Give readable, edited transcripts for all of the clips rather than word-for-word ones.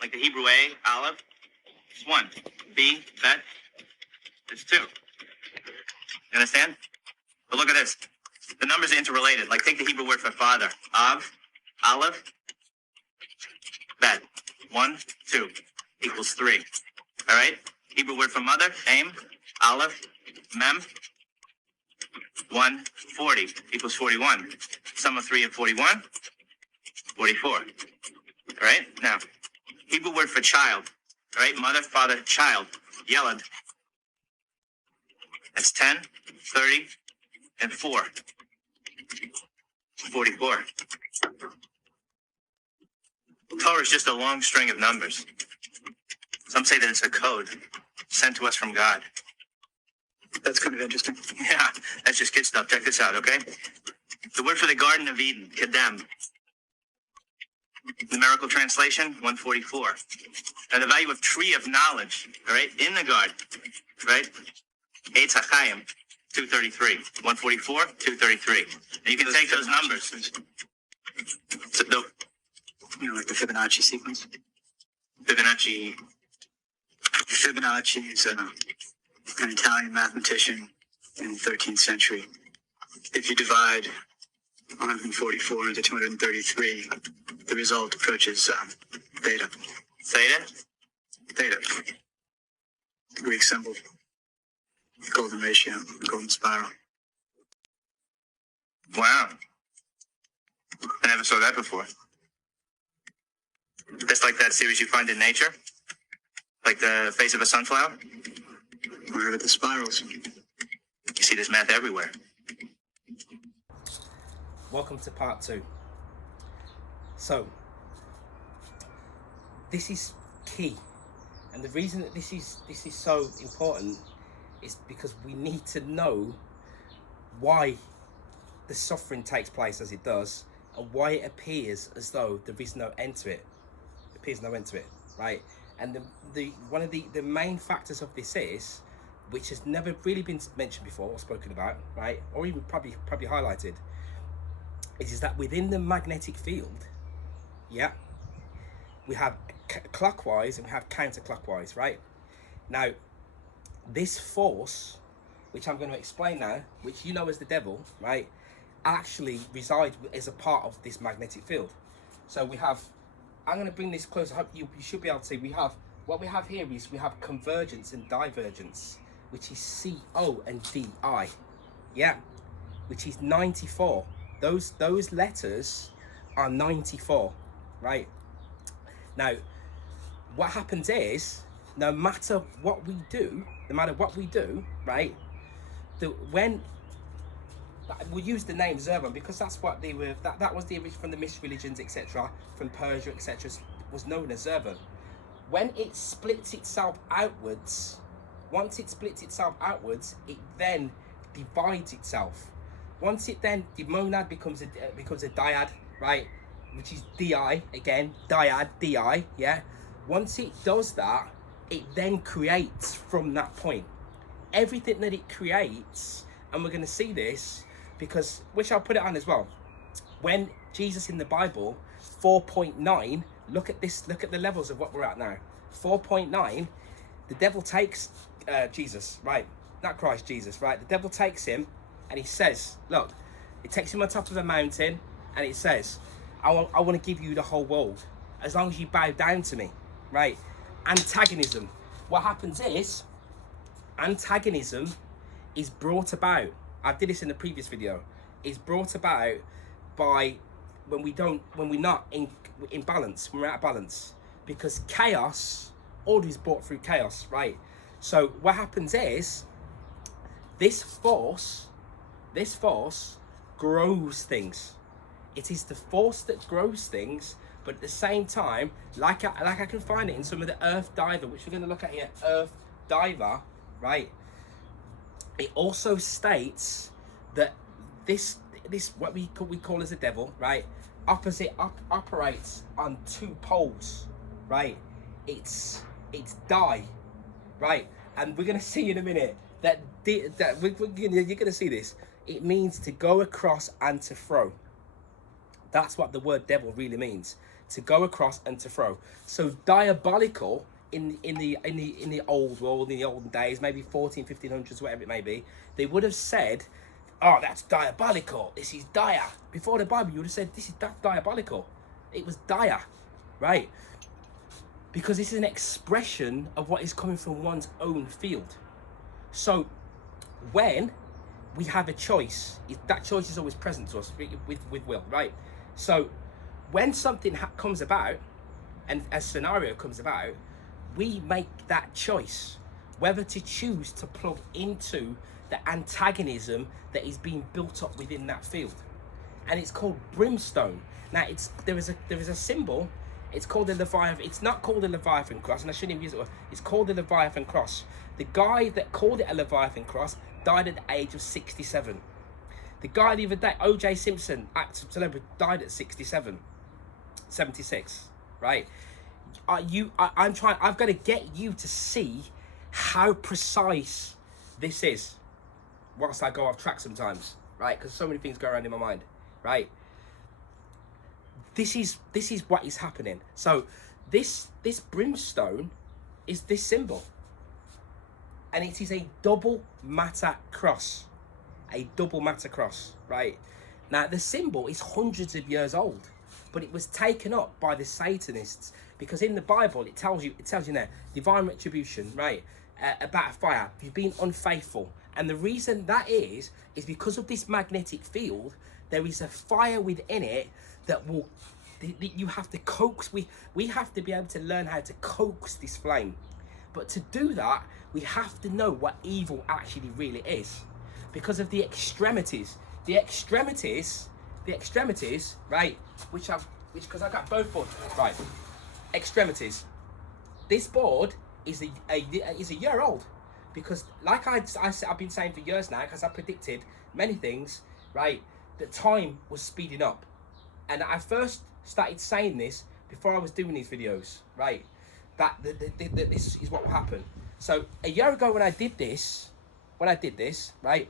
like the Hebrew A, Aleph, it's 1. B, Bet, it's 2. You understand? But look at this. The numbers are interrelated. Like take the Hebrew word for father. Av, Aleph, Bet. 1, 2 equals 3. All right? Hebrew word for mother, Aim, Aleph, Mem. 1, 40 equals 41. Sum of 3 and 41, 44. All right? Now, Hebrew word for child. All right? Mother, father, child. Yelad. That's 10, 30, and 4. 44. Torah is just a long string of numbers. Some say that it's a code sent to us from God. That's kind of interesting. Yeah, that's just kid stuff. Check this out, okay? The word for the Garden of Eden, Kedem. Numerical translation, 144. Now the value of tree of knowledge, all right, in the garden, right? Eitz HaChaim, 233. 144, 233. And you can take those numbers. So Like the Fibonacci sequence. Fibonacci Is an Italian mathematician in the 13th century. If you divide 144 into 233, the result approaches theta. Theta? Theta. The Greek symbol. The golden ratio, the golden spiral. Wow. I never saw that before. That's like that series you find in nature? Like the face of a sunflower? Where are the spirals? You see this math everywhere. Welcome to part 2. So, this is key, and the reason that this is so important is because we need to know why the suffering takes place as it does, and why it appears as though there is no end to it. There appears no end to it, right? And one of the main factors of this is, which has never really been mentioned before or spoken about, right, or even probably highlighted, is that within the magnetic field, yeah, we have clockwise and we have counterclockwise, right? Now, this force, which I'm going to explain now, which you know as the devil, right, actually resides as a part of this magnetic field. So we have, I'm going to bring this closer. I hope you should be able to see. What we have here is we have convergence and divergence, which is CO and DI, yeah, which is 94. Those letters are 94, right? Now, what happens is, no matter what we do, right, when we'll use the name Zervan because that's what they were. That was the original from the mixed religions, etc., from Persia, etc., was known as Zervan. When it splits itself outwards, once it splits itself outwards, it then divides itself. Once it then, the monad becomes a dyad, right, which is di again, dyad, di, yeah. Once it does that, it then creates from that point. Everything that it creates, and we're going to see this because, which I'll put it on as well. When Jesus in the Bible, 4.9, look at this, look at the levels of what we're at now. 4.9, the devil takes Jesus, right? Not Christ, Jesus, right? The devil takes him and he says, look, it takes him on top of a mountain and it says, I want to give you the whole world as long as you bow down to me, right? Antagonism. What happens is, antagonism is brought about, I did this in the previous video, is brought about by when we're not in balance, when we're out of balance, because chaos, order is brought through chaos, right? So what happens is, this force grows things. It is the force that grows things, but at the same time, like I can find it in some of the Earth Diver, which we're going to look at here, Earth Diver, right? It also states that this what we call as a devil, right, operates on 2 poles, right? It's die, right? And we're gonna see in a minute that you're gonna see this. It means to go across and to throw. That's what the word devil really means. to go across and to throw. So diabolical in the old world, in the olden days, maybe 1500s, whatever it may be, they would have said, oh, that's diabolical, this is dire. Before the Bible, you would have said, that's diabolical. It was dire, right? Because this is an expression of what is coming from one's own field. So when we have a choice, that choice is always present to us with will, right? So when something comes about, and a scenario comes about, we make that choice whether to choose to plug into the antagonism that is being built up within that field, and it's called brimstone. Now, there is a symbol. It's called the Leviathan. It's not called the Leviathan cross, and I shouldn't even use it. It's called the Leviathan cross. The guy that called it a Leviathan cross died at the age of 67. The guy the other day, O.J. Simpson, actor celebrity, died at 76, right? I've got to get you to see how precise this is, whilst I go off track sometimes, right? Because so many things go around in my mind, right? This is what is happening. So this brimstone is this symbol, and it is a double matter cross, right? Now the symbol is hundreds of years old, but it was taken up by the Satanists because in the Bible it tells you there divine retribution, right? About fire. You've been unfaithful, and the reason that is because of this magnetic field. There is a fire within it that will. You have to coax. We have to be able to learn how to coax this flame, but to do that, we have to know what evil actually really is, because of the extremities. The extremities, right? Because I got both boards, right? Extremities. This board is a year old, because like I've been saying for years now, because I predicted many things, right? That time was speeding up, and I first started saying this before I was doing these videos, right? That this is what will happen. So a year ago when I did this, right?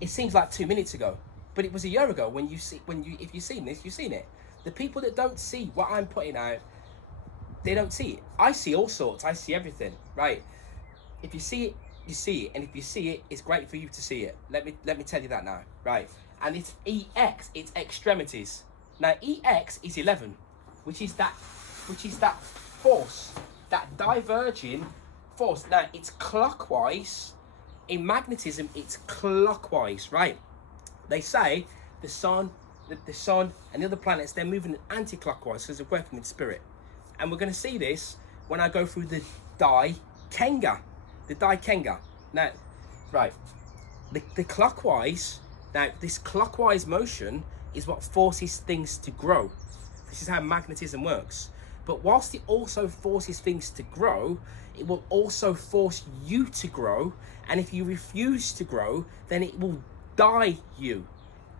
It seems like 2 minutes ago, but it was a year ago. If you've seen this, you've seen it. The people that don't see what I'm putting out, they don't see it. I see all sorts. I see everything, right? If you see it, you see it, and if you see it, it's great for you to see it. Let me tell you that now, right? And it's EX, it's extremities. Now EX is 11, which is that force, that diverging force. Now it's clockwise. In magnetism, it's clockwise, right? They say the sun and the other planets, they're moving anti-clockwise because they're working in spirit. And we're going to see this when I go through the Kenga. Now, right, the clockwise. Now, this clockwise motion is what forces things to grow. This is how magnetism works. But whilst it also forces things to grow, it will also force you to grow. And if you refuse to grow, then it will die you.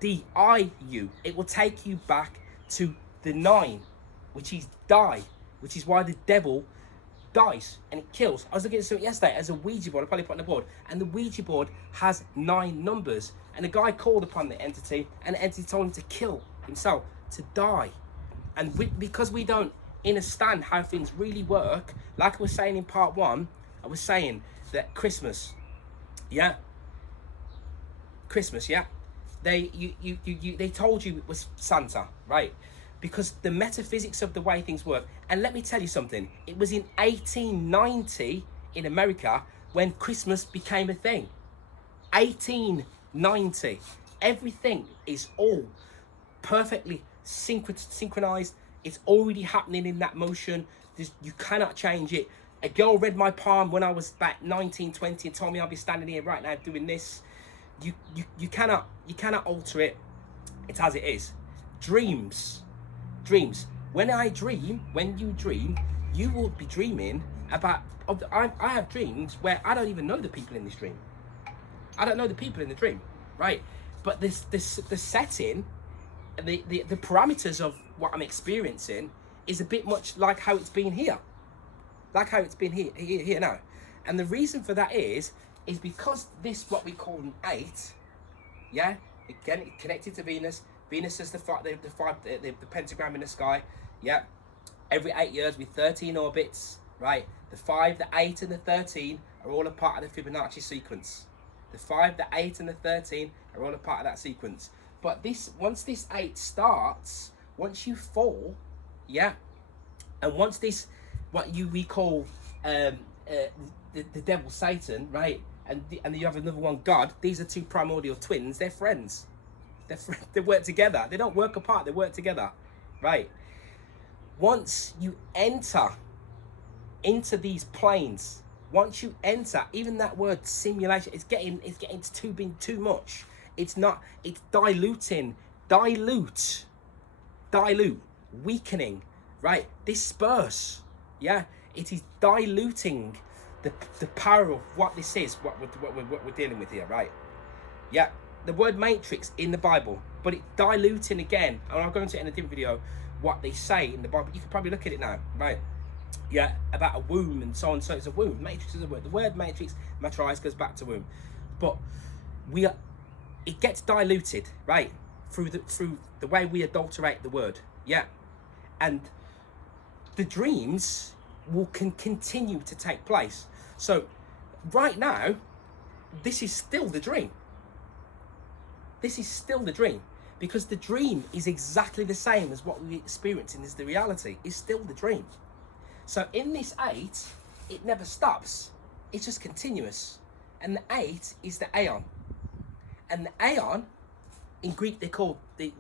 D-I you. It will take you back to the 9, which is die, which is why the devil dies and it kills. I was looking at something yesterday as a Ouija board. I probably put on the board, and the Ouija board has 9 numbers. And the guy called upon the entity, and the entity told him to kill himself, to die. And because we don't understand how things really work, like I was saying in part 1, I was saying that Christmas, yeah, they told you it was Santa, right? Because the metaphysics of the way things work. And let me tell you something. It was in 1890 in America when Christmas became a thing. 1890. Everything is all perfectly synchronized. It's already happening in that motion. You cannot change it. A girl read my palm when I was about 19, 20 and told me I'll be standing here right now doing this. You cannot alter it. It's as it is. Dreams. When you dream, you will be dreaming about. I have dreams where I don't even know the people in this dream. I don't know the people in the dream, right? But the setting, the parameters of what I'm experiencing is a bit much like how it's been here, here now. And the reason for that is because this what we call an 8, yeah. Again, it's connected to Venus. Venus is the pentagram in the sky. Yeah. Every 8 years with 13 orbits, right? The 5, the 8, and the 13 are all a part of the Fibonacci sequence. The 5, the 8, and the 13 are all a part of that sequence. But once this 8 starts, once you fall, yeah, and once this, what we call the devil Satan, right? And you have another one, God. These are two primordial twins. They're friends. They work together. They don't work apart. They work together, right? Once you enter into these planes, once you enter, even that word simulation, it's getting to being too much. It's not. It's diluting, dilute, weakening, right? Disperse. Yeah, it is diluting the power of what this is, what we're dealing with here, right? Yeah, the word matrix in the Bible, but it's diluting again, and I'll go into it in a different video, what they say in the Bible. You can probably look at it now, right? Yeah, about a womb and so on. So it's a womb. Matrix is a word. The word matrix, matrice, goes back to womb, but it gets diluted, right, through the way we adulterate the word. Yeah, and the dreams can continue to take place. So right now, this is still the dream. This is still the dream, because the dream is exactly the same as what we're experiencing as the reality. It's still the dream. So in this 8, it never stops. It's just continuous. And the 8 is the aeon. And the aeon, in Greek, they call the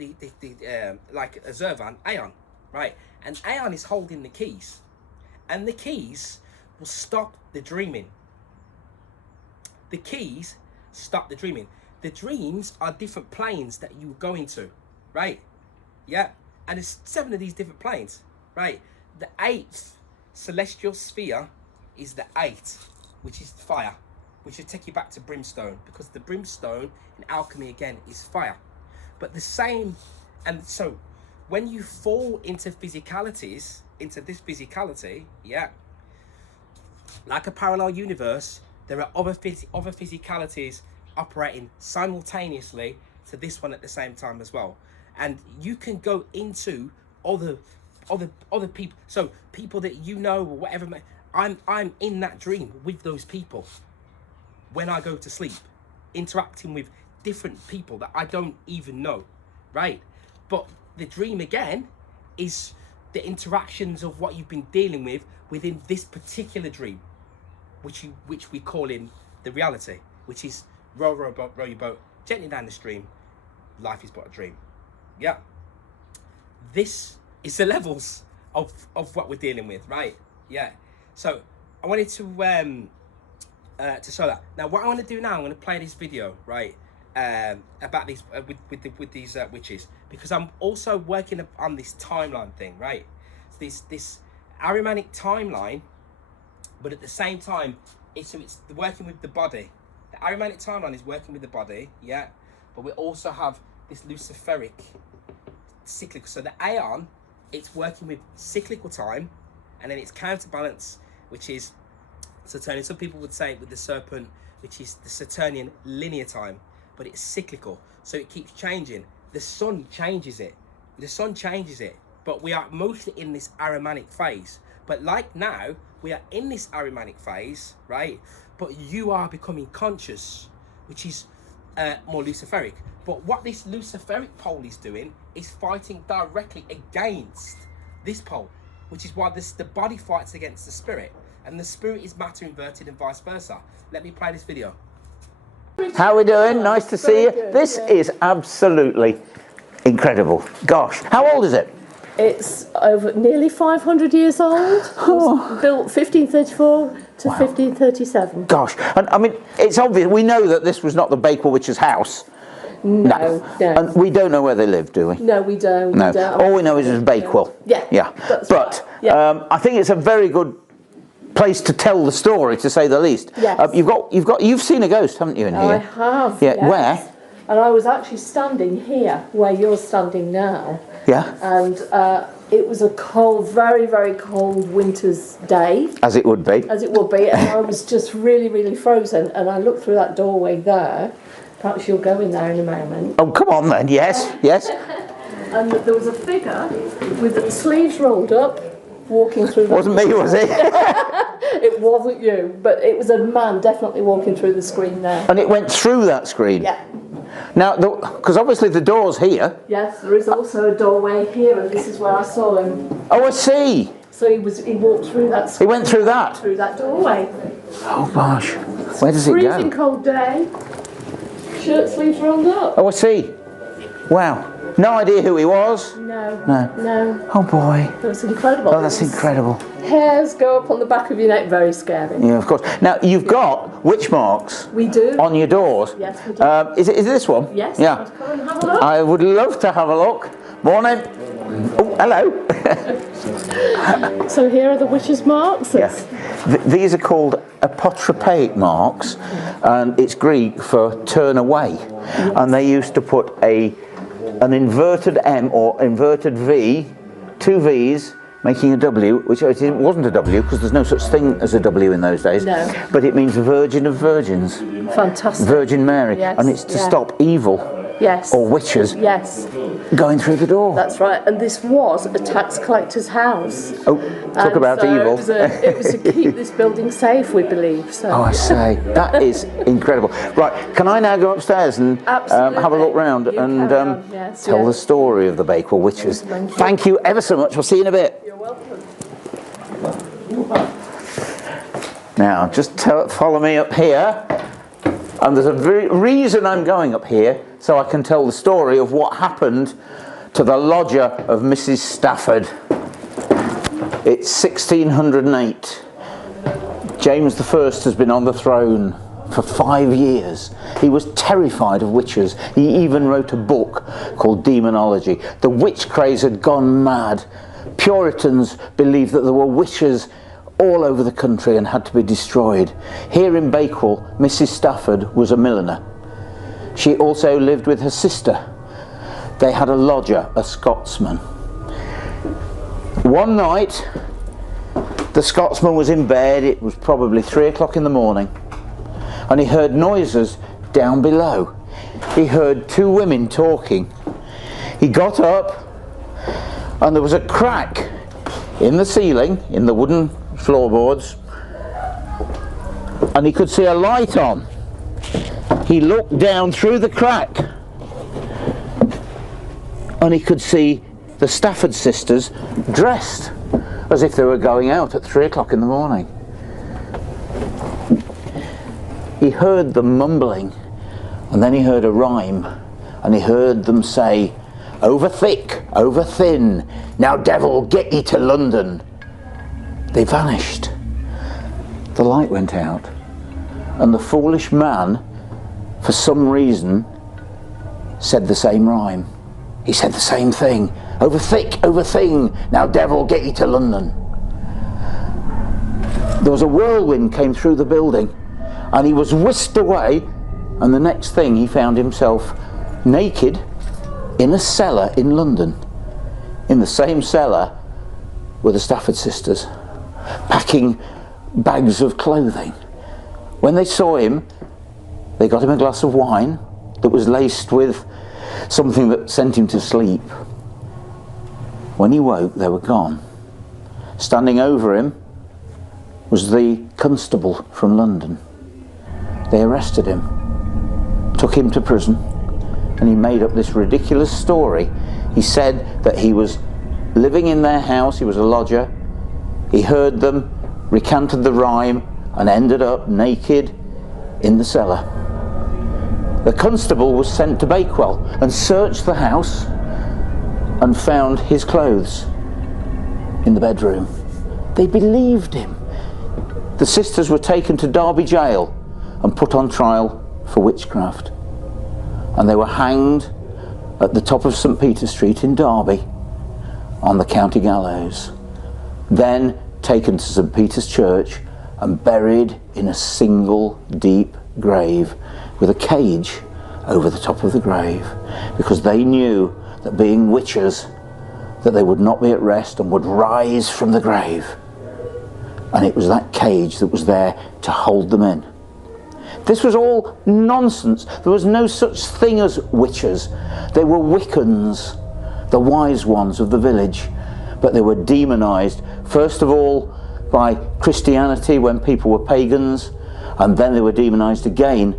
like a zervan, aeon, right? And aeon is holding the keys. And the keys will stop the dreaming. The keys stop the dreaming. The dreams are different planes that you go into, right? Yeah, and there's 7 of these different planes, right? The 8th celestial sphere is the 8, which is fire, which will take you back to brimstone, because the brimstone in alchemy again is fire. But the same, and so when you fall into physicalities, into this physicality, yeah, like a parallel universe, there are other physicalities operating simultaneously to this one at the same time as well, and you can go into other people, so people that you know or whatever. I'm in that dream with those people when I go to sleep, interacting with different people that I don't even know, right? But the dream again is the interactions of what you've been dealing with within this particular dream, which we call in the reality, which is row your boat gently down the stream. Life is but a dream. Yeah. This is the levels of what we're dealing with, right? Yeah. So I wanted to show that. Now what I want to do now, I'm going to play this video, right, about these with these witches, because I'm also working on this timeline thing, right? So this Ahrimanic timeline, but at the same time, it's working with the body. The Ahrimanic timeline is working with the body, yeah, but we also have this Luciferic cyclical. So the Aeon, it's working with cyclical time, and then its counterbalance, which is Saturnian. Some people would say with the serpent, which is the Saturnian linear time, but it's cyclical, so it keeps changing. The sun changes it. But we are mostly in this Ahrimanic phase. But like now, we are in this Ahrimanic phase, right? But you are becoming conscious, which is more Luciferic. But what this Luciferic pole is doing is fighting directly against this pole, which is why the body fights against the spirit, and the spirit is matter inverted and vice versa. Let me play this video. How are we doing? Nice to see you. This is absolutely incredible. Gosh, how old is it? It's over nearly 500 years old. It was built 1534 to 1537. Gosh, and I mean, it's obvious. We know that this was not the Bakewell Witch's house. No. And we don't know where they lived, do we? No, we don't. No. All we know is it's Bakewell. Yeah. Yeah. But right. Yeah. I think it's a very good place to tell the story, to say the least. Yes. You've seen a ghost, haven't you, in here? I have. Yeah. Yes. Where? And I was actually standing here, where you're standing now. Yeah. And it was a cold, very, very cold winter's day. As it would be. As it would be, and I was just really, really frozen. And I looked through that doorway there. Perhaps you'll go in there in a moment. Oh, come on then. Yes. Yes. and there was a figure with sleeves rolled up walking through the Wasn't me, was it? It wasn't you, but it was a man definitely walking through the screen there. And it went through that screen? Yeah. Now, because obviously the door's here. Yes, there is also a doorway here, and this is where I saw him. Oh, I see. So he walked through that screen. He went through that? Through that doorway. Oh, gosh. Where does it go? Freezing cold day. Shirt sleeves rolled up. Oh, I see. Wow. No idea who he was? No. No. No. Oh, boy. That's incredible. Oh, that's incredible. Hairs go up on the back of your neck, very scary. Yeah, of course. Now, you've got witch marks We do. on your doors. Yes, we do. Is it this one? Yes. Yeah. Let's come and have a look. I would love to have a look. Morning. Oh, hello. So here are the witch's marks. Yeah. These are called apotropaic marks, and it's Greek for turn away. Yes. And they used to put an inverted M or inverted V, two V's, making a W, which it wasn't a W because there's no such thing as a W in those days. No. But it means Virgin of Virgins. Fantastic. Virgin Mary. Yes, And it's to yeah. stop evil. Yes. Or witches Yes. going through the door. That's right. And this was a tax collector's house. Oh, talk about so evil. It was to keep this building safe, we believe. So. Oh, I say, that is incredible. Right, can I now go upstairs and have a look round You and carry on, yes, tell yeah. the story of the Bakewell witches? Thank you ever so much. I'll see you in a bit. You're welcome. Now, just follow me up here. And there's a reason I'm going up here, so I can tell the story of what happened to the lodger of Mrs. Stafford. It's 1608. James I has been on the throne for 5 years. He was terrified of witches. He even wrote a book called Demonology. The witch craze had gone mad. Puritans believed that there were witches all over the country and had to be destroyed. Here in Bakewell, Mrs. Stafford was a milliner. She also lived with her sister. They had a lodger, a Scotsman. One night, the Scotsman was in bed. It was probably 3 o'clock in the morning, and he heard noises down below. He heard two women talking. He got up, and there was a crack in the ceiling, in the wooden floorboards, and he could see a light on. He looked down through the crack, and he could see the Stafford sisters dressed as if they were going out at 3 o'clock in the morning. He heard them mumbling, and then he heard a rhyme, and he heard them say, "Over thick, over thin, now devil get ye to London." They vanished. The light went out, and the foolish man, for some reason, said the same rhyme. He said the same thing. "Over thick, over thin, now devil get ye to London." There was a whirlwind came through the building, and he was whisked away, and the next thing he found himself naked in a cellar in London. In the same cellar were the Stafford sisters, packing bags of clothing. When they saw him, they got him a glass of wine that was laced with something that sent him to sleep. When he woke, they were gone. Standing over him was the constable from London. They arrested him, took him to prison, and he made up this ridiculous story. He said that he was living in their house, he was a lodger, he heard them, recanted the rhyme, and ended up naked in the cellar. The constable was sent to Bakewell and searched the house and found his clothes in the bedroom. They believed him. The sisters were taken to Derby jail and put on trial for witchcraft, and they were hanged at the top of St. Peter Street in Derby on the county gallows, then taken to St. Peter's Church and buried in a single deep grave with a cage over the top of the grave, because they knew that being witches, that they would not be at rest and would rise from the grave, and it was that cage that was there to hold them in. This was all nonsense. There was no such thing as witches. They were Wiccans. the wise ones of the village, but they were demonized, first of all by Christianity when people were pagans, and then they were demonized again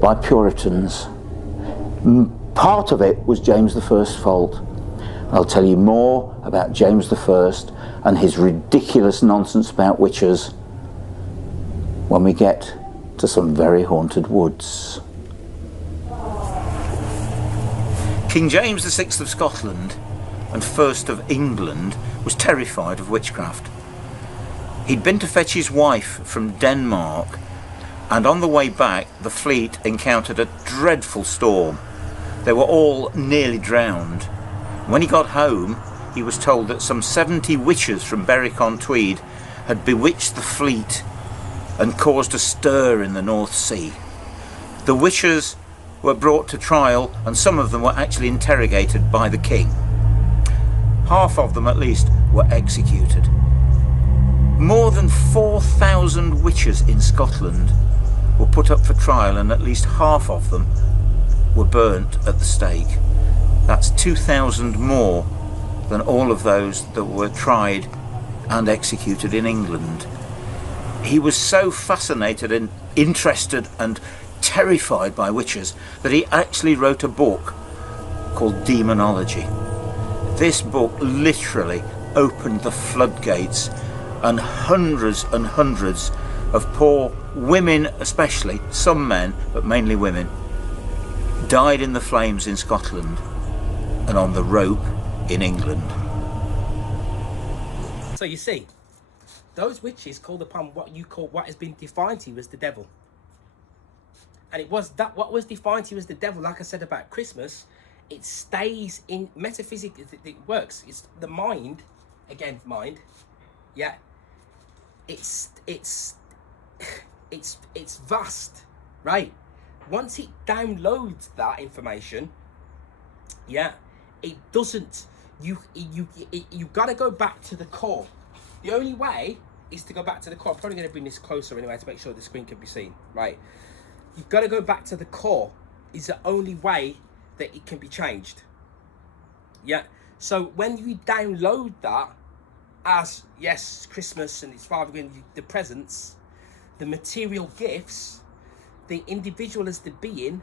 by Puritans. Part of it was James I's fault. I'll tell you more about James I and his ridiculous nonsense about witches when we get to some very haunted woods. King James VI of Scotland and first of England was terrified of witchcraft. He'd been to fetch his wife from Denmark, and on the way back the fleet encountered a dreadful storm. They were all nearly drowned. When he got home, he was told that some 70 witches from Berwick-on-Tweed had bewitched the fleet and caused a stir in the North Sea. The witches were brought to trial, and some of them were actually interrogated by the king. Half of them, at least, were executed. More than 4,000 witches in Scotland were put up for trial, and at least half of them were burnt at the stake. That's 2,000 more than all of those that were tried and executed in England. He was so fascinated and interested and terrified by witches that he actually wrote a book called Demonology. This book literally opened the floodgates, and hundreds of poor women, especially, some men, but mainly women, died in the flames in Scotland and on the rope in England. So you see, those witches called upon what has been defined to you as the devil. And it was that what was defined to you as the devil, like I said about Christmas, it stays in metaphysics. It works. It's the mind, again, mind. Yeah. It's vast, right? Once it downloads that information, yeah, it doesn't. You got to go back to the core. The only way is to go back to the core. I'm probably going to bring this closer anyway to make sure the screen can be seen, right? You've got to go back to the core. Is the only way that it can be changed. Yeah. So when you download that as, yes, Christmas and it's Father giving the presents, the material gifts, the individual as the being,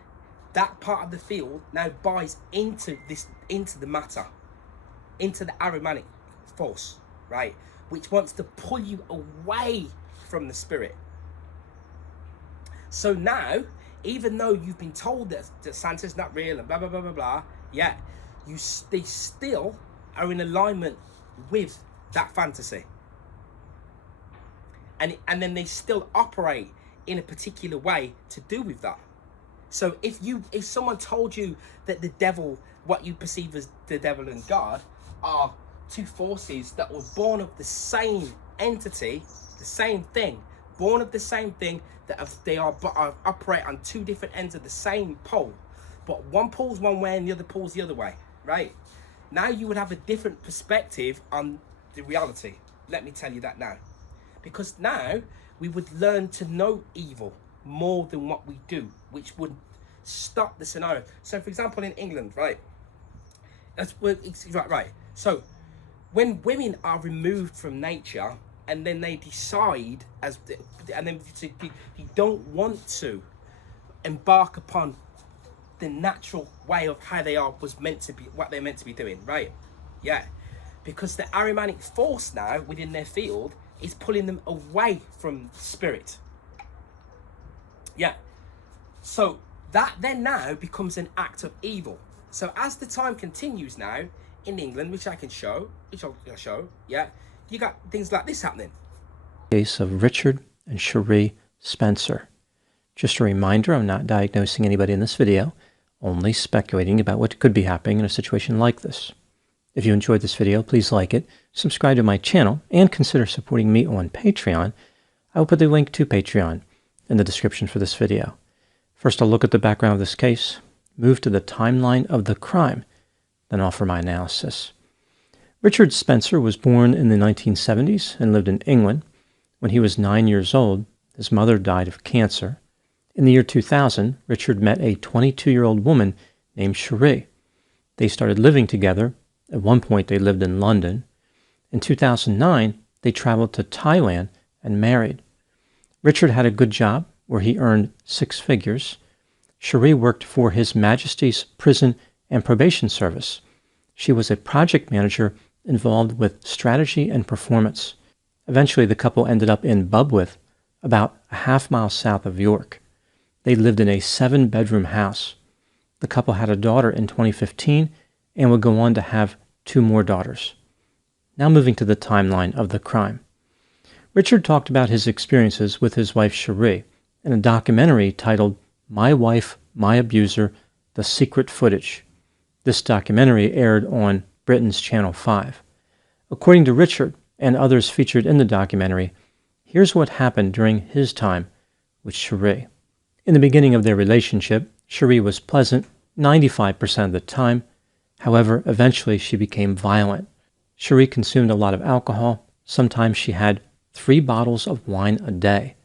that part of the field now buys into the matter, into the Ahrimanic force, right? Which wants to pull you away from the spirit. So now, even though you've been told that Santa's not real and blah, blah, blah, blah, blah, yeah, they still are in alignment with that fantasy. And then they still operate in a particular way to do with that. So if someone told you that the devil, what you perceive as the devil and God, are two forces that were born of the same entity, the same thing, born of the same thing, that they operate on two different ends of the same pole, but one pulls one way and the other pulls the other way, right? Now you would have a different perspective on the reality. Let me tell you that now. Because now we would learn to know evil more than what we do, which would stop the scenario. So for example, in England, right? Right. So when women are removed from nature, and then they decide you don't want to embark upon the natural way of how they was meant to be, what they're meant to be doing, right? Yeah, because the Ahrimanic force now within their field is pulling them away from spirit. Yeah, so that then now becomes an act of evil. So as the time continues now in England, which I'll show, yeah, you got things like this happening. Case of Richard and Cherie Spencer. Just a reminder, I'm not diagnosing anybody in this video, only speculating about what could be happening in a situation like this. If you enjoyed this video, please like it, subscribe to my channel, and consider supporting me on Patreon. I will put the link to Patreon in the description for this video. First, I'll look at the background of this case, move to the timeline of the crime, then offer my analysis. Richard Spencer was born in the 1970s and lived in England. When he was 9 years old, his mother died of cancer. In the year 2000, Richard met a 22-year-old woman named Cherie. They started living together. At one point, they lived in London. In 2009, they traveled to Thailand and married. Richard had a good job where he earned 6 figures. Cherie worked for His Majesty's Prison and Probation Service. She was a project manager involved with strategy and performance. Eventually, the couple ended up in Bubwith, about a half-mile south of York. They lived in a 7-bedroom house. The couple had a daughter in 2015 and would go on to have 2 more daughters. Now moving to the timeline of the crime. Richard talked about his experiences with his wife Cherie in a documentary titled My Wife, My Abuser, The Secret Footage. This documentary aired on Britain's Channel 5. According to Richard and others featured in the documentary, here's what happened during his time with Cherie. In the beginning of their relationship, Cherie was pleasant 95% of the time. However, eventually she became violent. Cherie consumed a lot of alcohol. Sometimes she had 3 bottles of wine a day.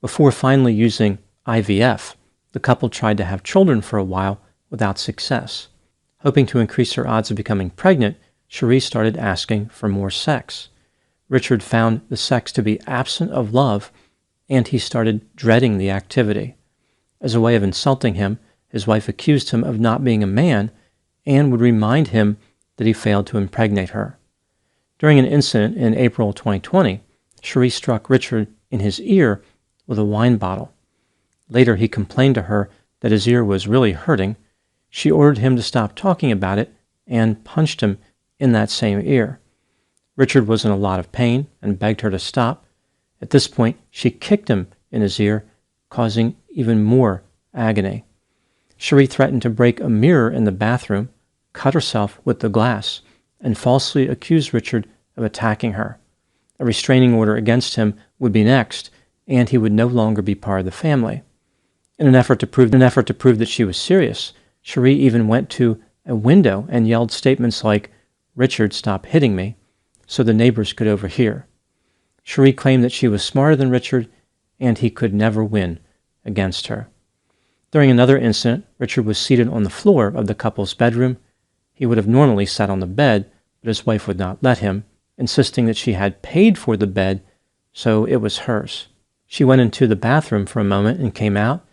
Before finally using IVF, the couple tried to have children for a while without success. Hoping to increase her odds of becoming pregnant, Cherie started asking for more sex. Richard found the sex to be absent of love, and he started dreading the activity. As a way of insulting him, his wife accused him of not being a man and would remind him that he failed to impregnate her. During an incident in April 2020, Cherie struck Richard in his ear with a wine bottle. Later, he complained to her that his ear was really hurting. She ordered him to stop talking about it and punched him in that same ear. Richard was in a lot of pain and begged her to stop. At this point, she kicked him in his ear, causing even more agony. Cherie threatened to break a mirror in the bathroom, cut herself with the glass, and falsely accused Richard of attacking her. A restraining order against him would be next, and he would no longer be part of the family. In an effort to prove that she was serious, Cherie even went to a window and yelled statements like, "Richard, stop hitting me," so the neighbors could overhear. Cherie claimed that she was smarter than Richard, and he could never win against her. During another incident, Richard was seated on the floor of the couple's bedroom. He would have normally sat on the bed, but his wife would not let him, insisting that she had paid for the bed, so it was hers. She went into the bathroom for a moment and came out.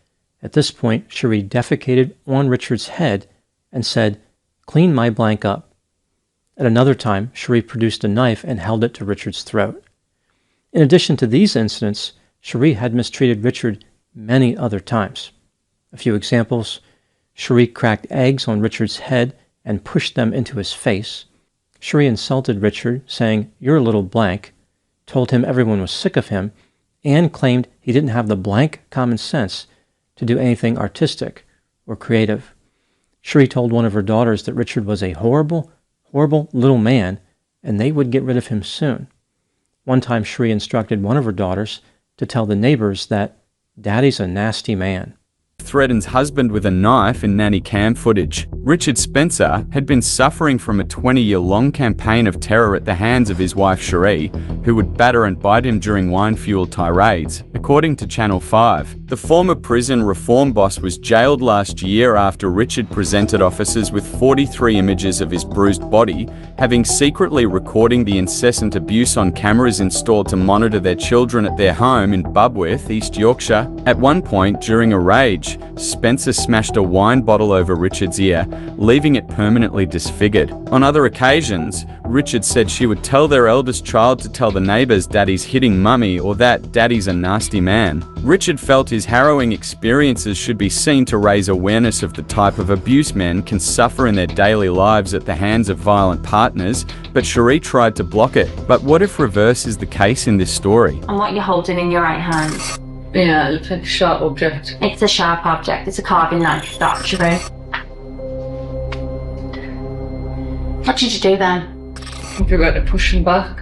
At this point, Cherie defecated on Richard's head and said, "Clean my blank up." At another time, Cherie produced a knife and held it to Richard's throat. In addition to these incidents, Cherie had mistreated Richard many other times. A few examples: Cherie cracked eggs on Richard's head and pushed them into his face. Cherie insulted Richard, saying, "You're a little blank," told him everyone was sick of him, and claimed he didn't have the blank common sense to do anything artistic or creative. Cherie told one of her daughters that Richard was a horrible, horrible little man, and they would get rid of him soon. One time, Cherie instructed one of her daughters to tell the neighbors that "Daddy's a nasty man." Threatens husband with a knife in nanny cam footage. Richard Spencer had been suffering from a 20-year-long campaign of terror at the hands of his wife Cherie, who would batter and bite him during wine-fueled tirades, according to Channel 5. The former prison reform boss was jailed last year after Richard presented officers with 43 images of his bruised body, having secretly recording the incessant abuse on cameras installed to monitor their children at their home in Bubwith, East Yorkshire. At one point, during a rage, Spencer smashed a wine bottle over Richard's ear, leaving it permanently disfigured. On other occasions, Richard said she would tell their eldest child to tell the neighbors Daddy's hitting Mummy or that Daddy's a nasty man. Richard felt his harrowing experiences should be seen to raise awareness of the type of abuse men can suffer in their daily lives at the hands of violent partners, but Cherie tried to block it. But what if reverse is the case in this story? And what you're holding in your right hand? Yeah, it looks like a sharp object. It's a sharp object. It's a carving knife. That's true. What did you do then? I forgot to push him back.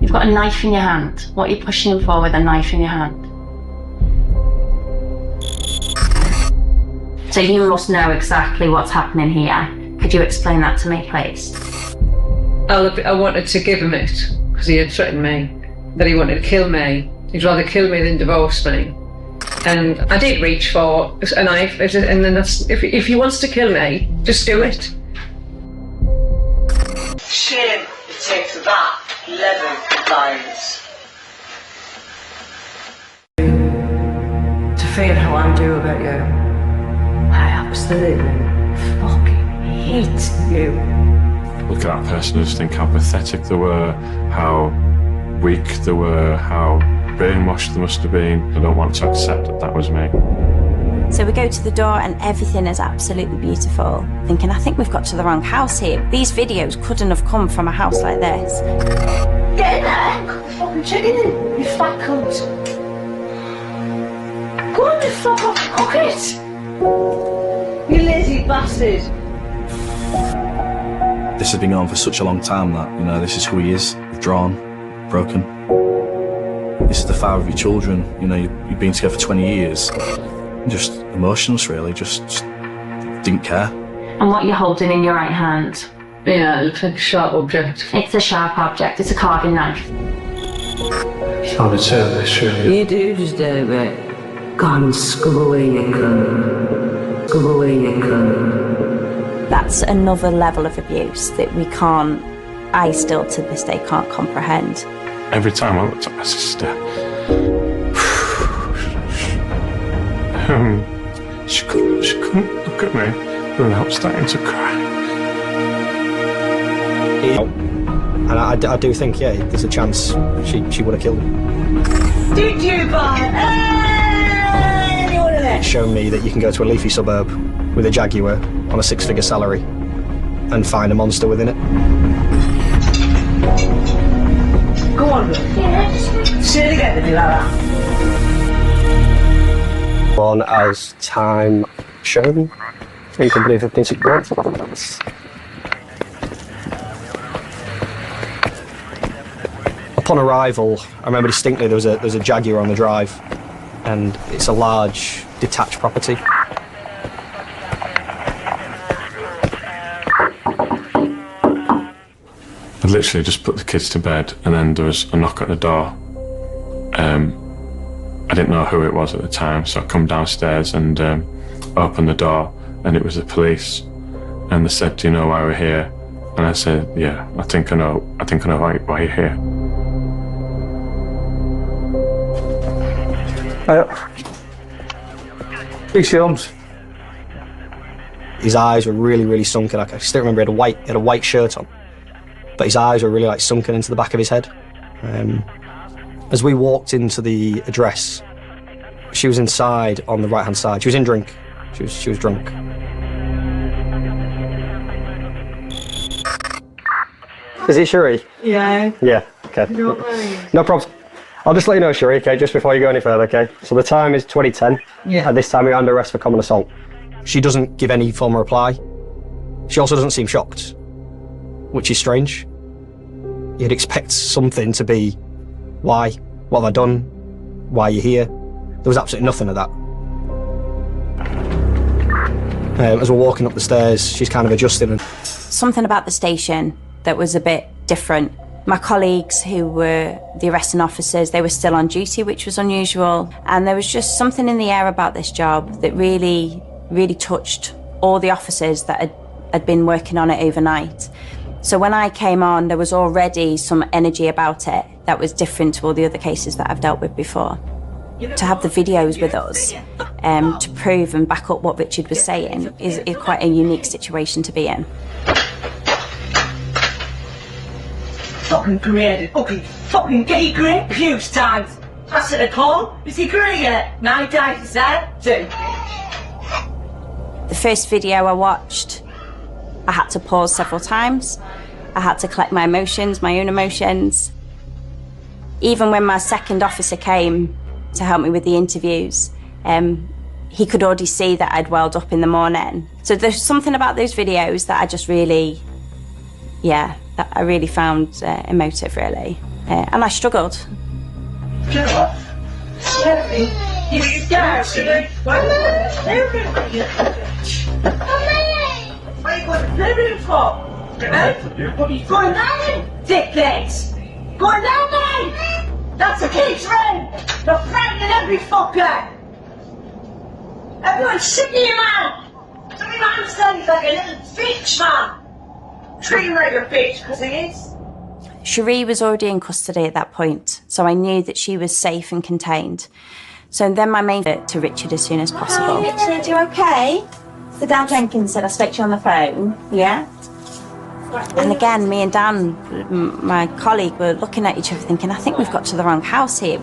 You've got a knife in your hand. What are you pushing him for with a knife in your hand? So you must know exactly what's happening here. Could you explain that to me, please? I wanted to give him it because he had threatened me that he wanted to kill me. He'd rather kill me than divorce me. And I did reach for a knife, and then that's, if he wants to kill me, just do it. shame it takes that level of violence. To feel how I do about you, I absolutely fucking hate you. Look at that person and just think how pathetic they were, how weak they were, how brainwashed they must have been. I don't want to accept that that was me. So we go to the door and everything is absolutely beautiful. Thinking, I think we've got to the wrong house here. These videos couldn't have come from a house like this. Get in there! Fucking chicken in, you fat cunt! Go on the fuck off, cook it! You lazy bastard! This has been going on for such a long time that, you know, this is who he is, withdrawn, broken. This is the father of your children, you know, you've been together for 20 years. Just emotionless, really, just didn't care. And what you're holding in your right hand? Yeah, it looks like a sharp object. It's a sharp object, it's a carving knife. I would say this really. You do just do it. Gone schooling and schooling and That's another level of abuse that I still to this day can't comprehend. Every time I looked at my sister, she couldn't look at me without starting to cry. And I do think, yeah, there's a chance she would have killed him. Did you buy anyone of this? It's shown me that you can go to a leafy suburb with a Jaguar on a 6-figure salary and find a monster within it. Go on, say it again, do like that. On as time shown, in company 1561. Upon arrival, I remember distinctly there was a Jaguar on the drive, and it's a large detached property. I literally just put the kids to bed, and then there was a knock at the door. I didn't know who it was at the time, so I come downstairs and opened the door, and it was the police. And they said, "Do you know why we're here?" And I said, "Yeah, I think I know why you're here." Big films. His eyes were really, really sunken. I still remember he had a white shirt on, but his eyes were really like sunken into the back of his head. As we walked into the address, she was inside on the right-hand side. She was in drink. She was drunk. Is it Cherie? Yeah. Yeah, okay. No problem. I'll just let you know, Cherie, okay, just before you go any further, okay? So the time is 2010. Yeah. At this time, we're under arrest for common assault. She doesn't give any form of reply. She also doesn't seem shocked, which is strange. You'd expect something to be, why? What have I done? Why are you here? There was absolutely nothing of that. As we're walking up the stairs, she's kind of adjusting. Something about the station that was a bit different. My colleagues who were the arresting officers, they were still on duty, which was unusual. And there was just something in the air about this job that really, really touched all the officers that had been working on it overnight. So when I came on, there was already some energy about it that was different to all the other cases that I've dealt with before. To have the videos with us, to prove and back up what Richard was saying is quite a unique situation to be in. Fucking created, fucking gay great abuse times. Pass it a call. Is he great yet? 9 days, is that? 2. The first video I watched, I had to pause several times. I had to collect my emotions, my own emotions. Even when my second officer came to help me with the interviews, he could already see that I'd welled up in the morning. So there's something about those videos that I just really, that I really found emotive, really. And I struggled. Get off. You scared, silly. Why are you going to play with him for? Going down, dickheads! Going down there! That's a kid's friend! They're frightening every fucker! Everyone's sick of you, man! Every man stands like a little bitch, man! Treat him like a bitch, because he is. Cherie was already in custody at that point, so I knew that she was safe and contained. So then my main to Richard as soon as possible. Hi, Richard, you okay? So Dan Jenkins said I spoke to you on the phone, yeah? And again, me and Dan, my colleague, were looking at each other thinking, I think we've got to the wrong house here.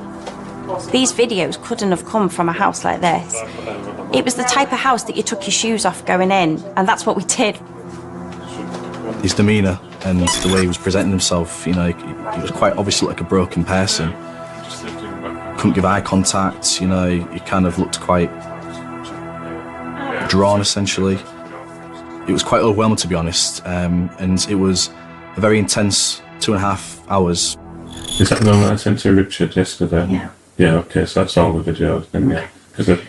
These videos couldn't have come from a house like this. It was the type of house that you took your shoes off going in, and that's what we did. His demeanour and the way he was presenting himself, you know, he was quite obviously like a broken person. Couldn't give eye contact, you know, he kind of looked quite drawn, essentially. It was quite overwhelming, to be honest, and it was a very intense 2.5 hours. Is that the one that I sent to Richard yesterday? Yeah. Yeah, okay, so that's all the videos then, yeah. Because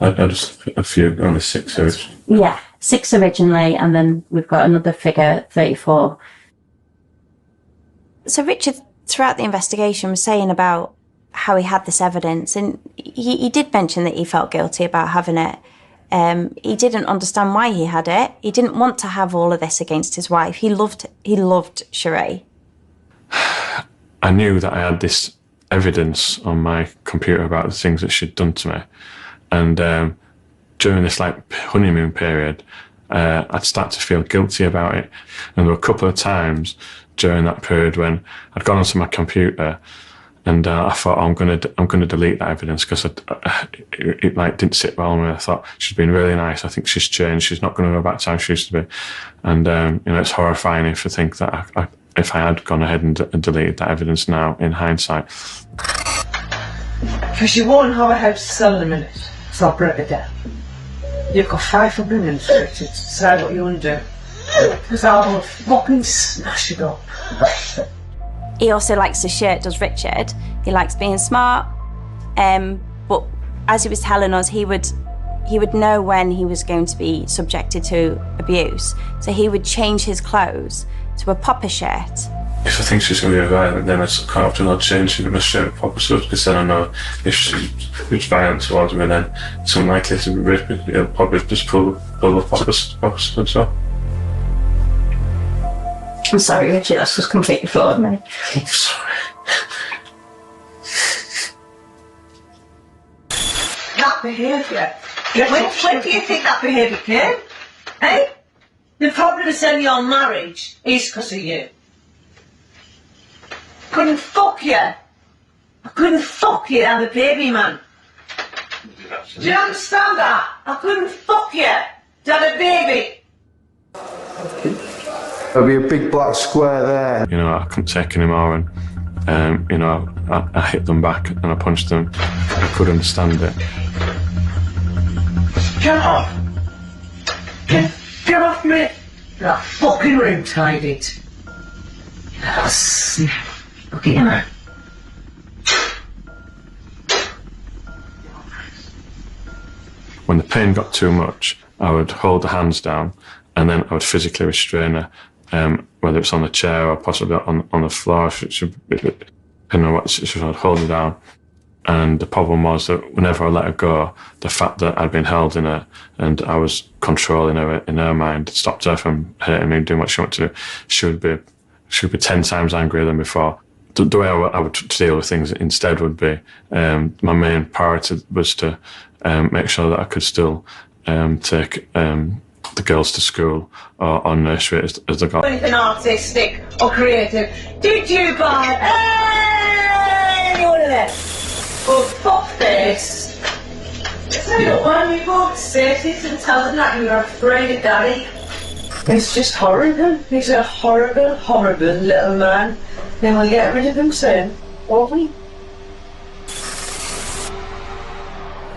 I just a few, only 6 originally. Yeah, 6 originally, and then we've got another figure, 34. So Richard, throughout the investigation, was saying about how he had this evidence, and he did mention that he felt guilty about having it. He didn't understand why he had it. He didn't want to have all of this against his wife. He loved Cherie. I knew that I had this evidence on my computer about the things that she'd done to me. And during this honeymoon period, I'd start to feel guilty about it. And there were a couple of times during that period when I'd gone onto my computer and I thought, I'm gonna delete that evidence because it didn't sit well with me. I thought, she's been really nice. I think she's changed. She's not going to go back to how she used to be. And it's horrifying if you think that if I had gone ahead and deleted that evidence now, in hindsight. Because you won't have a house to sell in a minute, so I'll break it down. You've got 5 minutes to decide what you want to do. Because I'll fucking smash it up. He also likes his shirt, does Richard. He likes being smart. But as he was telling us, he would know when he was going to be subjected to abuse. So he would change his clothes to a popper shirt. If I think she's going to be violent, then it's quite often I'll change into a shirt popper suit, because then I know if she's violent towards me, then it's unlikely to be raped. It'll probably just pull the popper suit off. I'm sorry, Richard, that's just completely flawed me. I'm sorry. That behaviour. When do you think that behaviour came? Eh? The problem is in your marriage is because of you. Couldn't fuck you. I couldn't fuck you to have a baby, man. Do you understand that? I couldn't fuck you to have a baby. There'll be a big black square there. I couldn't take any more, and I hit them back and I punched them. I could understand it. Get off! Get off me! That fucking room tied it. Look at you now. When the pain got too much, I would hold the hands down and then I would physically restrain her, whether it's on the chair or possibly on the floor. I'd hold her down. And the problem was that whenever I let her go, the fact that I'd been held in her and I was controlling her in her mind stopped her from hurting me, doing what she wanted to do. She would be 10 times angrier than before. The way I would deal with things instead would be, my main priority was to make sure that I could still take the girls to school or nursery as they got. Anything artistic or creative? Did you buy any one of them? Oh, fuck this! You don't want me to say this and tell them that you're afraid of Daddy. It's just horrible. He's a horrible, horrible little man. Then we'll get rid of him soon, won't we?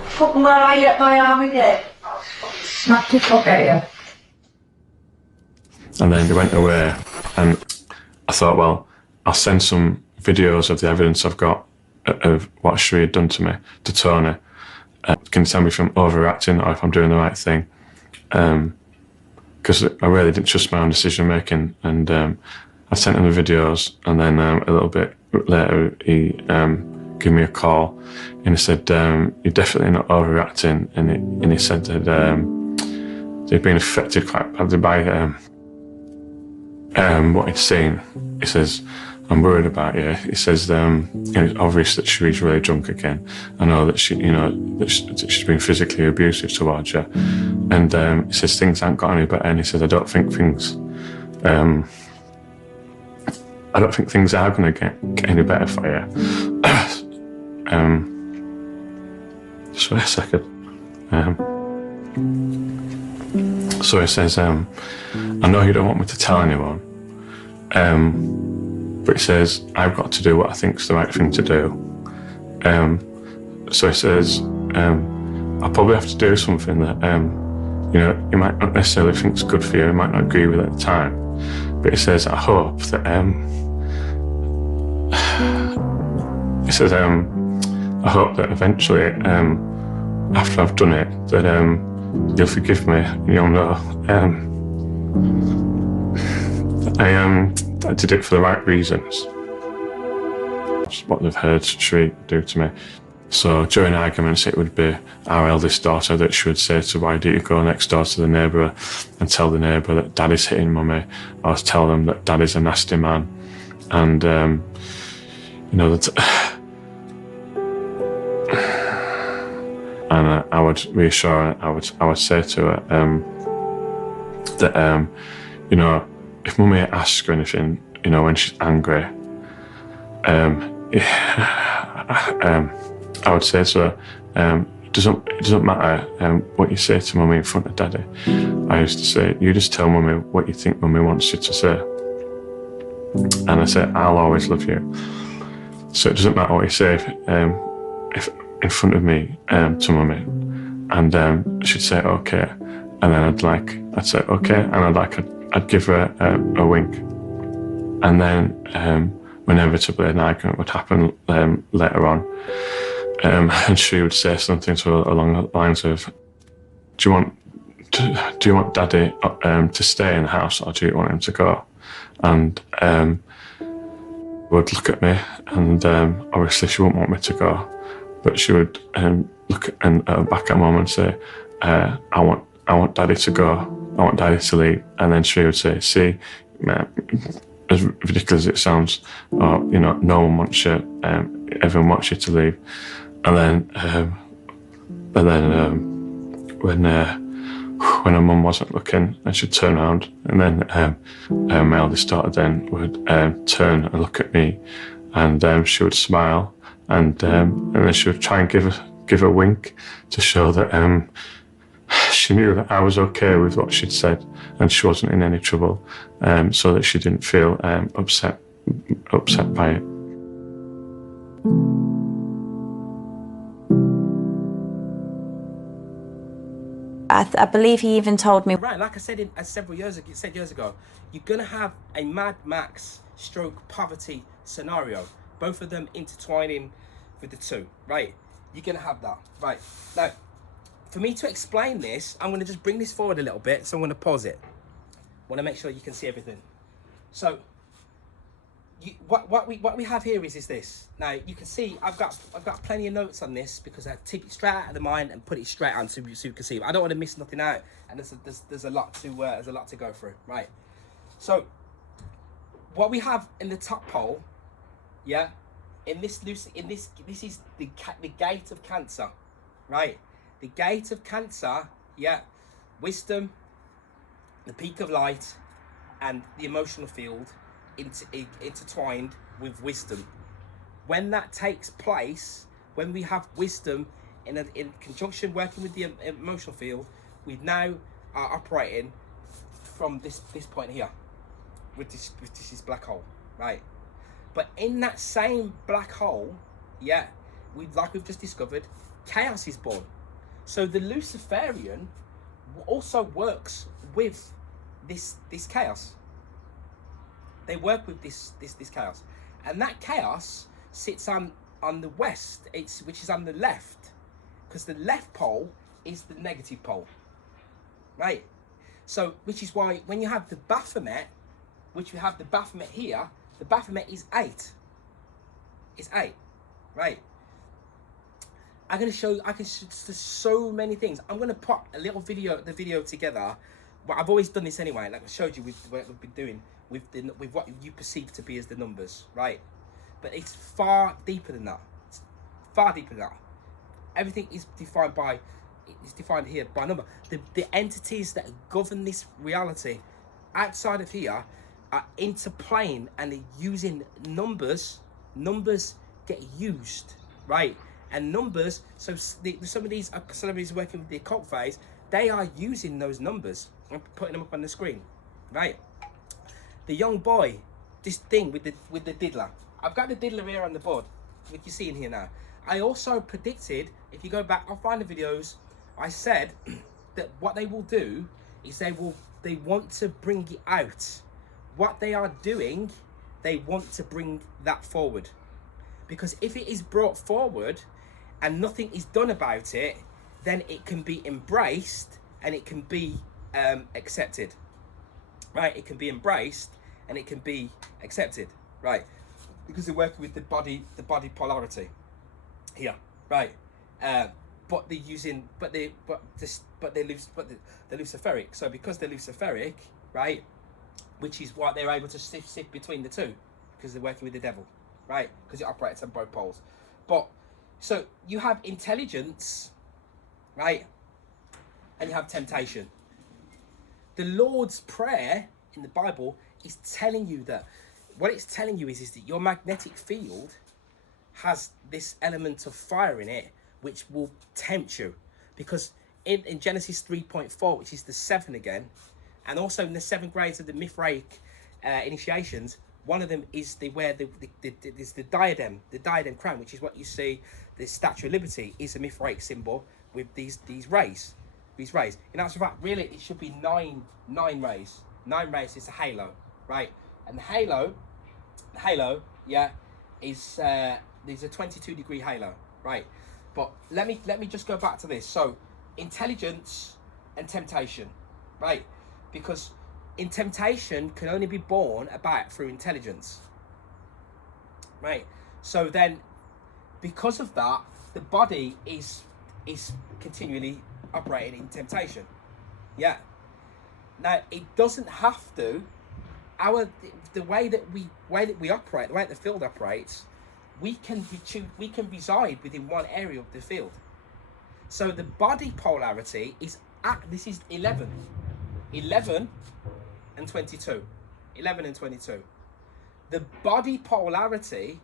Fucking where I get my arm again. Smack the fuck out of you. And then they went away, and I thought, well, I'll send some videos of the evidence I've got of what Cherie had done to me to Tony. Can you tell me if I'm overreacting or if I'm doing the right thing? Because I really didn't trust my own decision making, and I sent him the videos, and then a little bit later he gave me a call and he said, you're definitely not overreacting, and he said that they'd been affected quite badly by what he'd seen. He says, I'm worried about you. He says, it's obvious that Cherie's really drunk again. I know that that she's been physically abusive towards you. And he says, things haven't got any better. And he says, I don't think things are going to get any better for you. Just wait a second. So he says, I know you don't want me to tell anyone, but he says, I've got to do what I think's the right thing to do. So he says, I'll probably have to do something that, you might not necessarily think's good for you, you might not agree with at the time. But he says, I hope that, I hope that eventually, after I've done it, that you'll forgive me. You'll know I did it for the right reasons. That's what they've heard Cherie do to me. So during arguments, it would be our eldest daughter that she would say to, why do you go next door to the neighbour and tell the neighbour that Daddy's hitting Mummy, or tell them that Daddy's a nasty man. And that. And I would reassure her, I would say to her that if Mummy asks her anything, when she's angry, I would say to her, it doesn't matter what you say to Mummy in front of Daddy. I used to say, you just tell Mummy what you think Mummy wants you to say. And I said, I'll always love you. So it doesn't matter what you say if in front of me to Mummy. And she'd say, okay. And then I'd say, okay. And I'd give her a wink. And then inevitably an argument would happen later on. And she would say something along the lines of, do you want Daddy to stay in the house, or do you want him to go? And would look at me, and obviously she wouldn't want me to go, but she would look back at Mum and say, I want Daddy to go, I want Daddy to leave. And then she would say, see, as ridiculous as it sounds, or no one wants you, everyone wants you to leave. And then when her mum wasn't looking, and she'd turn around, and then my eldest daughter then would turn and look at me, and she would smile, and then she would try and give a wink to show that she knew that I was okay with what she'd said, and she wasn't in any trouble, so that she didn't feel upset by it. I believe he even told me. Right, like I said several years ago, you're gonna have a Mad Max stroke poverty scenario. Both of them intertwining with the two, right? You're gonna have that, right? Now, for me to explain this, I'm gonna just bring this forward a little bit. So I'm gonna pause it. Want to make sure you can see everything. So, what we have here is this. Now you can see I've got plenty of notes on this because I take it straight out of the mind and put it straight on so you can see. I don't want to miss nothing out, and there's a lot to go through, right? So, what we have in the top pole, yeah, this is the gate of Cancer, right? The gate of Cancer, yeah, wisdom, the peak of light, and the emotional field intertwined with wisdom. When that takes place, when we have wisdom in conjunction working with the emotional field, we now are operating from this point here with this black hole, right? But in that same black hole, yeah, like we've just discovered, chaos is born. So the Luciferian also works with this chaos. They work with this chaos, and that chaos sits on the west, which is on the left, because the left pole is the negative pole, right? So, which is why when you have the Baphomet, which we have the Baphomet here, the Baphomet is 8. It's 8, right? I'm gonna show. There's so many things. I'm gonna put the video together. Well, I've always done this anyway. Like I showed you with what we've been doing with what you perceive to be as the numbers, right? But it's far deeper than that. It's far deeper than that. Everything is defined here by number. The entities that govern this reality outside of here are interplaying and they're using numbers. Numbers get used, right? And numbers, so some of these celebrities working with the occult phase, they are using those numbers and putting them up on the screen, right? The young boy, this thing with the diddler. I've got the diddler here on the board, which you see in here now. I also predicted, if you go back, I'll find the videos, I said that what they will do is they want to bring it out. What they are doing, they want to bring that forward. Because if it is brought forward and nothing is done about it, then it can be embraced and it can be accepted, right? It can be embraced and it can be accepted, right? Because they're working with the body polarity here, right? But they're using, the Luciferic. So because they're Luciferic, right, which is why they're able to sift between the two, because they're working with the devil, right? Because it operates on both poles. But so you have intelligence, right, and you have temptation. The Lord's Prayer in the Bible is telling you that what it's telling you is that your magnetic field has this element of fire in it, which will tempt you. Because in Genesis 3.4, which is the 7 again, and also in the 7 grades of the Mithraic initiations, one of them is they wear the diadem, the diadem crown, which is what you see. The Statue of Liberty is a Mithraic symbol with these rays. In actual fact, really, it should be nine rays. 9 rays is a halo, right? And the halo, yeah, is there's a 22-degree halo, right? But let me just go back to this. So intelligence and temptation, right? Because in temptation can only be born about through intelligence, right? So then, because of that, the body is continually operating in temptation. Yeah. Now it doesn't have to. The way that we operate, the way the field operates, we can reside within one area of the field. So the body polarity is this is 11 and 22. 11 and 22. The body polarity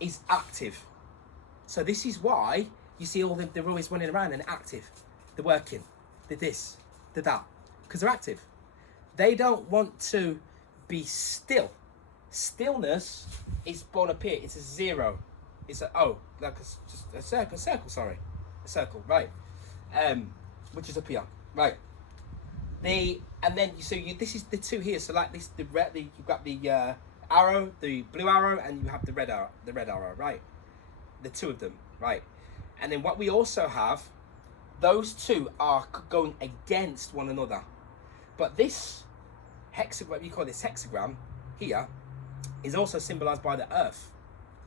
is active. So this is why you see all them, they're always running around and active. They're working. They're this, they're that. Because they're active. They don't want to be still. Stillness is born up here. It's a 0. It's a like just a circle, sorry. A circle, right. Which is up here. Right. And then this is the 2 here. So like this, you've got the arrow, the blue arrow, and you have the red arrow, right? The 2 of them, right? And then what we also have, those 2 are going against one another. But this hexagram, what you call this hexagram here, is also symbolized by the earth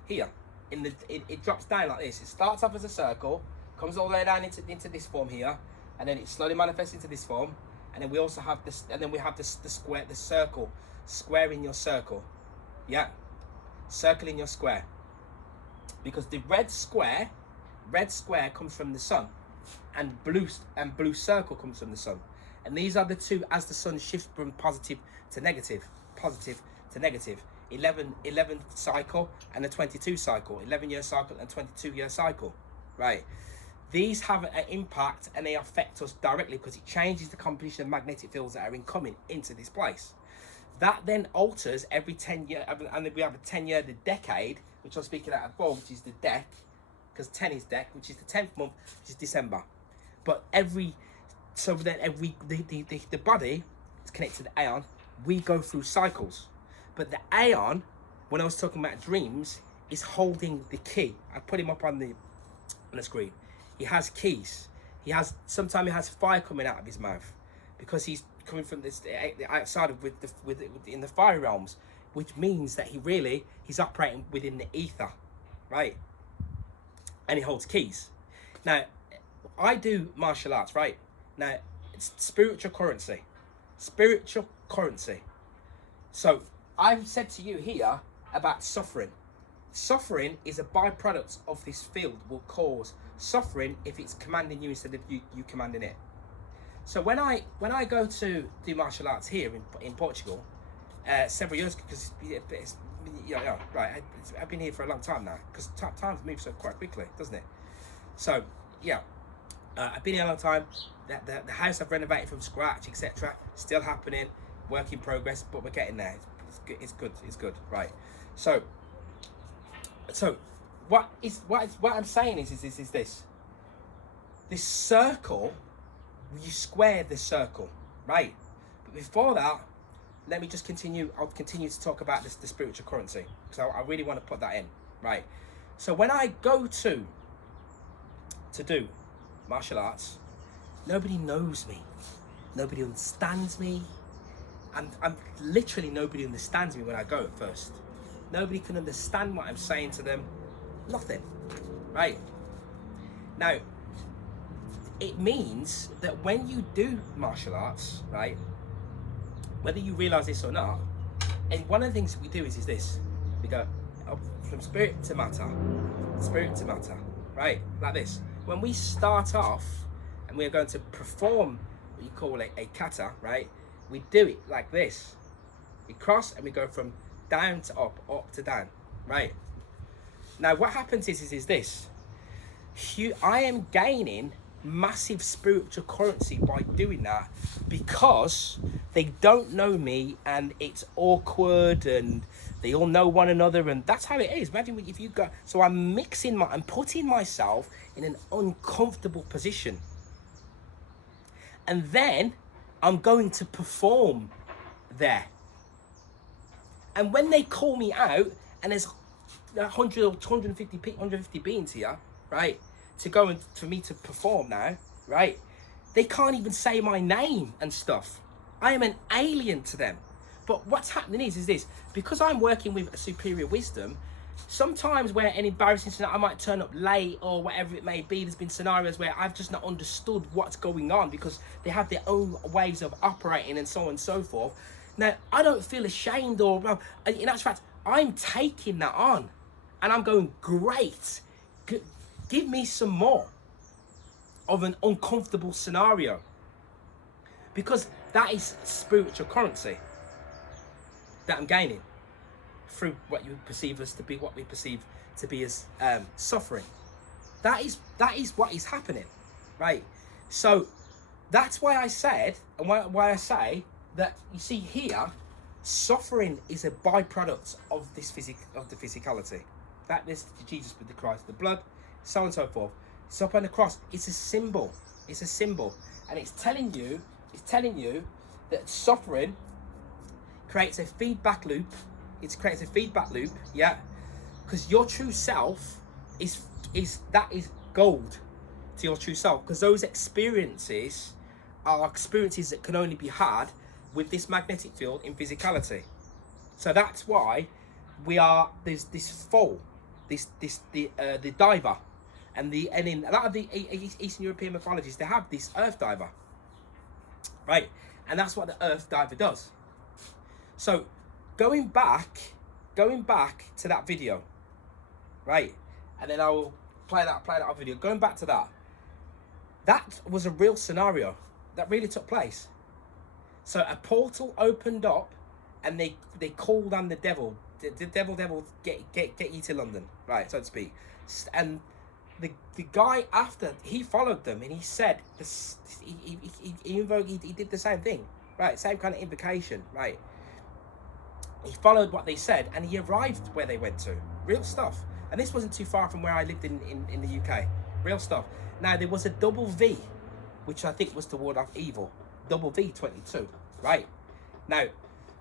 here. It drops down like this. It starts off as a circle, comes all the way down into this form here, and then it slowly manifests into this form. And then we also have this, and then we have the square, the circle, square in your circle. Yeah, circle in your square. Because the red square comes from the sun, and blue circle comes from the sun. And these are the 2 as the sun shifts from positive to negative. 11 cycle and a 22 cycle. 11-year cycle and 22-year cycle, right? These have an impact and they affect us directly because it changes the composition of magnetic fields that are incoming into this place. That then alters every 10 years, and we have a 10-year, the decade, which I'm speaking out of 4, which is the deck, because 10 is deck, which is the 10th month, which is December. But the body is connected to the aeon. We go through cycles. But the aeon, when I was talking about dreams, is holding the key. I put him up on the screen. He has keys. Sometimes he has fire coming out of his mouth because he's coming from the outside of in the fire realms, which means that he's operating within the ether, right? And he holds keys. Now, I do martial arts, right? Now, spiritual currency. Spiritual currency. So I've said to you here about suffering. Suffering is a byproduct of this field, will cause suffering if it's commanding you instead of you commanding it. So when I go to do martial arts here in Portugal, several years, because right, I've been here for a long time now, because time's moved so quite quickly, doesn't it? So yeah, I've been here a long time. The house I've renovated from scratch, etc., still happening, work in progress, but we're getting there. It's good, right? So what I'm saying is this circle, you square the circle, right? But before that, let me just continue. I'll continue to talk about the spiritual currency, because I really want to put that in, right? So when I go to do martial arts, nobody knows me, nobody understands me, and literally nobody understands me when I go at first. Nobody can understand what I'm saying to them. Nothing, right? Now, it means that when you do martial arts, right, whether you realize this or not, and one of the things we do is this: we go up from spirit to matter, right? Like this. When we start off and we're going to perform what you call a kata, right? We do it like this. We cross and we go from down to up to down, right? Now what happens is this: I am gaining massive spiritual currency by doing that, because they don't know me and it's awkward and they all know one another, and that's how it is. Imagine if you go, so I'm putting myself in an uncomfortable position, and then I'm going to perform there. And when they call me out, and there's 100 or 150 beings here, right, to go and for me to perform now, right, they can't even say my name and stuff. I am an alien to them. But what's happening is this: because I'm working with a superior wisdom, sometimes where an embarrassing scenario, I might turn up late or whatever it may be. There's been scenarios where I've just not understood what's going on, because they have their own ways of operating and so on and so forth. Now, I don't feel ashamed or, in actual fact, I'm taking that on and I'm going, great, give me some more of an uncomfortable scenario, because that is spiritual currency that I'm gaining through what you perceive us to be, what we perceive to be as suffering. That is what is happening, right? So that's why I said, and why I say that, you see here, suffering is a byproduct of the physicality. That is Jesus with the Christ, the blood, so on and so forth. It's up on the cross. It's a symbol. It's a symbol, and it's telling you that suffering creates a feedback loop. It creates a feedback loop, yeah, because your true self is gold to your true self, because those experiences are experiences that can only be had with this magnetic field in physicality. So that's why there's this fall, the diver, and in a lot of the Eastern European mythologies, they have this earth diver, right? And that's what the earth diver does. So going back to that video, right? And then I will play that video. Going back to that was a real scenario that really took place. So a portal opened up, and they called on the devil. The devil, get you to London, right, so to speak. And the guy after, he followed them, and he said this, he did the same thing, right? Same kind of invocation, right? He followed what they said, and he arrived where they went to. Real stuff. And this wasn't too far from where I lived in the UK. Real stuff. Now, there was a double V, which I think was to ward off evil. Double V 22, right? Now,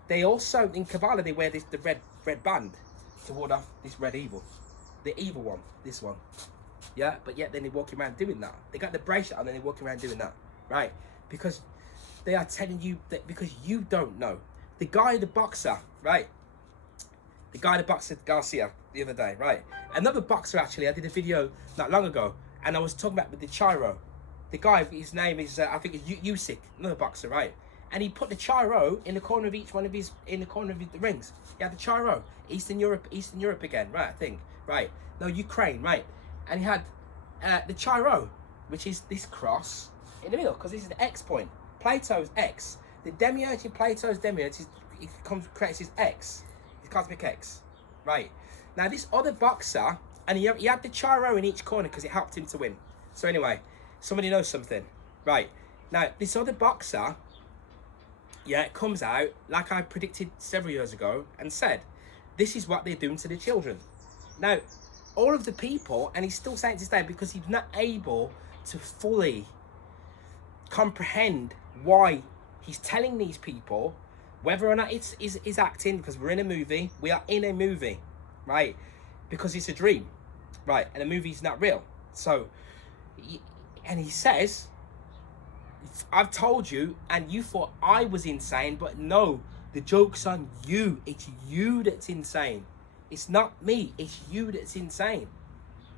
they also, in Kabbalah, they wear the red band to ward off this red evil. The evil one, this one. Yeah, but yet then they're walking around doing that. They got the bracelet on and they're walking around doing that, right? Because they are telling you that, because you don't know. The guy, the boxer, right? The guy that boxed Garcia the other day, right? Another boxer, actually, I did a video not long ago, and I was talking about with the chiro, the guy, his name is I think it's Usyk, another boxer, right? And he put the chiro in the corner of each one of his, in the corner of the rings. He had the chiro, Eastern Europe again, right? I think, right? No, Ukraine, right? And he had the chiro, which is this cross in the middle, because this is the X point. Plato's X. The demiurge in Plato's demiurge creates his X, his cosmic X, right? Now this other boxer, and he had the chiro in each corner because it helped him to win. So anyway, somebody knows something, right? Now this other boxer, yeah, it comes out like I predicted several years ago and said, this is what they're doing to the children. Now, all of the people, and he's still saying to this day, because he's not able to fully comprehend why he's telling these people, whether or not it's acting, because we're in a movie, we are in a movie, right? Because it's a dream, right? And the movie's not real. So, and he says, I've told you, and you thought I was insane, but no, the joke's on you. It's you that's insane. It's not me, it's you that's insane,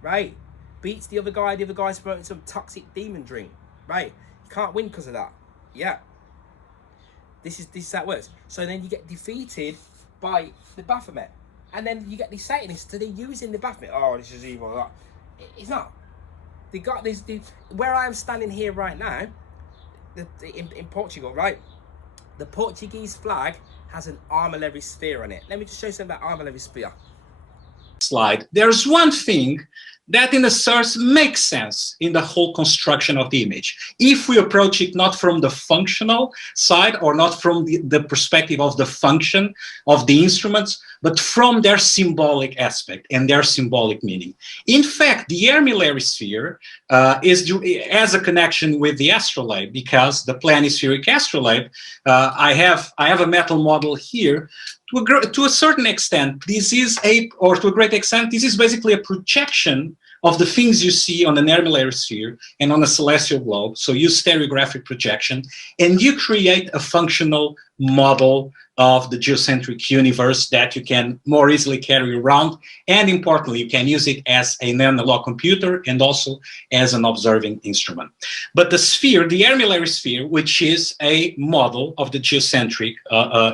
right? Beats the other guy's promoting some toxic demon drink, right? You can't win because of that. Yeah. This is how it works. So then you get defeated by the Baphomet. And then you get these Satanists, so they're using the Baphomet. Oh, this is evil. It's not. They got this, where I am standing here right now, in Portugal, right? The Portuguese flag has an armillary sphere on it. Let me just show you something about armillary sphere. Slide. There's one thing that in a source makes sense in the whole construction of the image. If we approach it not from the functional side or not from the perspective of the function of the instruments, but from their symbolic aspect and their symbolic meaning. In fact, the armillary sphere has a connection with the astrolabe, because the planispheric astrolabe, I have a metal model here. To a certain extent, this is to a great extent, this is basically a projection of the things you see on an armillary sphere and on a celestial globe. So you stereographic projection, and you create a functional model of the geocentric universe that you can more easily carry around. And importantly, you can use it as an analog computer and also as an observing instrument. But the sphere, the armillary sphere, which is a model of the geocentric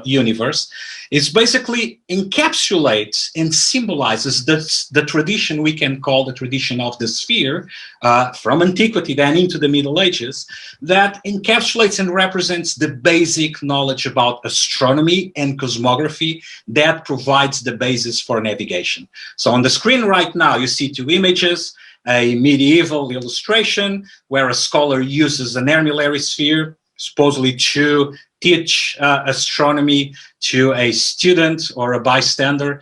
universe, is basically encapsulates and symbolizes the tradition we can call the tradition of the sphere from antiquity then into the Middle Ages, that encapsulates and represents the basic knowledge about astronomy and cosmography that provides the basis for navigation. So on the screen right now, you see two images, a medieval illustration where a scholar uses an armillary sphere, supposedly to teach astronomy to a student or a bystander.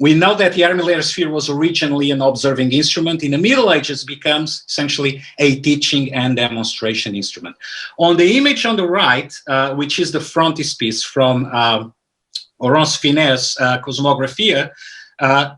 We know that the armillary sphere was originally an observing instrument. In the Middle Ages, becomes essentially a teaching and demonstration instrument. On the image on the right, which is the frontispiece from Laurence Finet's Cosmographia,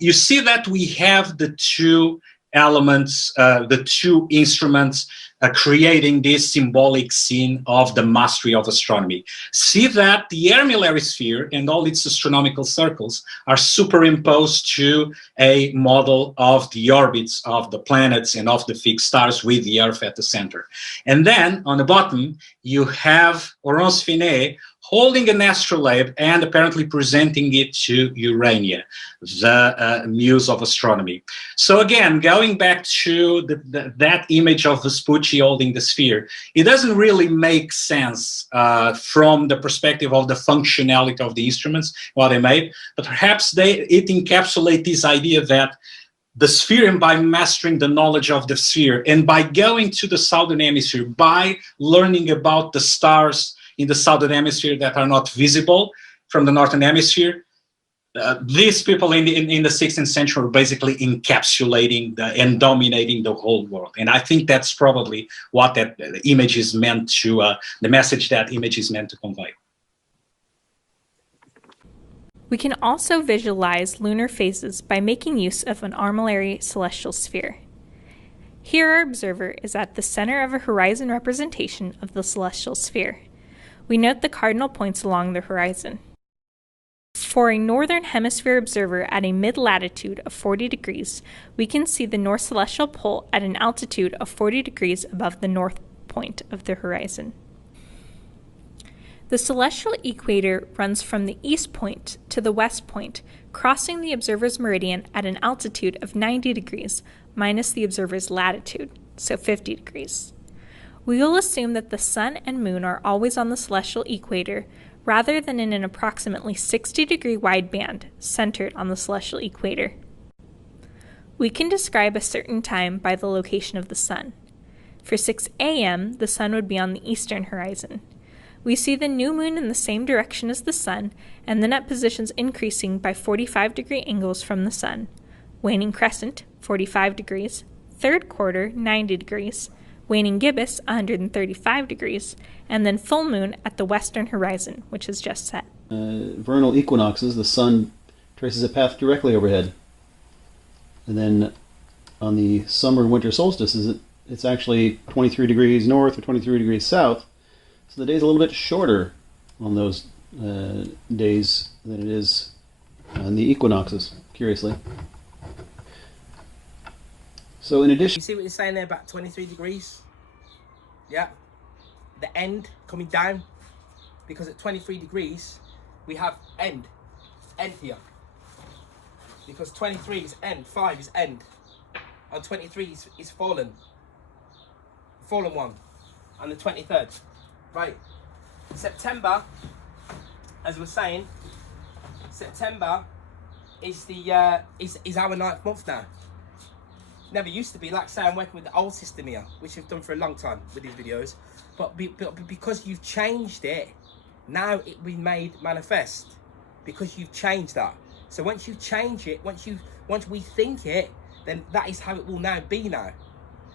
you see that we have the two elements, the two instruments creating this symbolic scene of the mastery of astronomy. See that the armillary sphere and all its astronomical circles are superimposed to a model of the orbits of the planets and of the fixed stars with the Earth at the center. And then on the bottom, you have Laurence Finet holding an astrolabe and apparently presenting it to Urania, the muse of astronomy. So again, going back to that image of Vespucci holding the sphere, it doesn't really make sense from the perspective of the functionality of the instruments, what they made, but perhaps it encapsulates this idea that the sphere, and by mastering the knowledge of the sphere, and by going to the southern hemisphere, by learning about the stars in the southern hemisphere that are not visible from the northern hemisphere, these people in the 16th century were basically encapsulating and dominating the whole world. And I think that's probably what that image is meant to, the message that image is meant to convey. We can also visualize lunar phases by making use of an armillary celestial sphere. Here our observer is at the center of a horizon representation of the celestial sphere. We note the cardinal points along the horizon. For a northern hemisphere observer at a mid-latitude of 40 degrees, we can see the North Celestial Pole at an altitude of 40 degrees above the north point of the horizon. The celestial equator runs from the east point to the west point, crossing the observer's meridian at an altitude of 90 degrees minus the observer's latitude, so 50 degrees. We will assume that the sun and moon are always on the celestial equator rather than in an approximately 60-degree wide band centered on the celestial equator. We can describe a certain time by the location of the sun. For 6 a.m., the sun would be on the eastern horizon. We see the new moon in the same direction as the sun, and then at positions increasing by 45-degree angles from the sun. Waning crescent, 45 degrees, third quarter, 90 degrees, waning gibbous, 135 degrees, and then full moon at the western horizon, which is just set. Vernal equinoxes, the sun traces a path directly overhead. And then on the summer and winter solstices, it's actually 23 degrees north or 23 degrees south. So the day's a little bit shorter on those days than it is on the equinoxes, curiously. So in addition... You see what you're saying there about 23 degrees? Yeah. The end coming down. Because at 23 degrees, we have end. End here. Because 23 is end, 5 is end. And 23 is fallen. Fallen one. On the 23rd. Right. September, as we're saying, September is the is our 9th month now. Never used to be. Like say I'm working with the old system here, which I've done for a long time with these videos, but because you've changed it, now it will be made manifest because you've changed that. So once you change it, once we think it, then that is how it will now be now.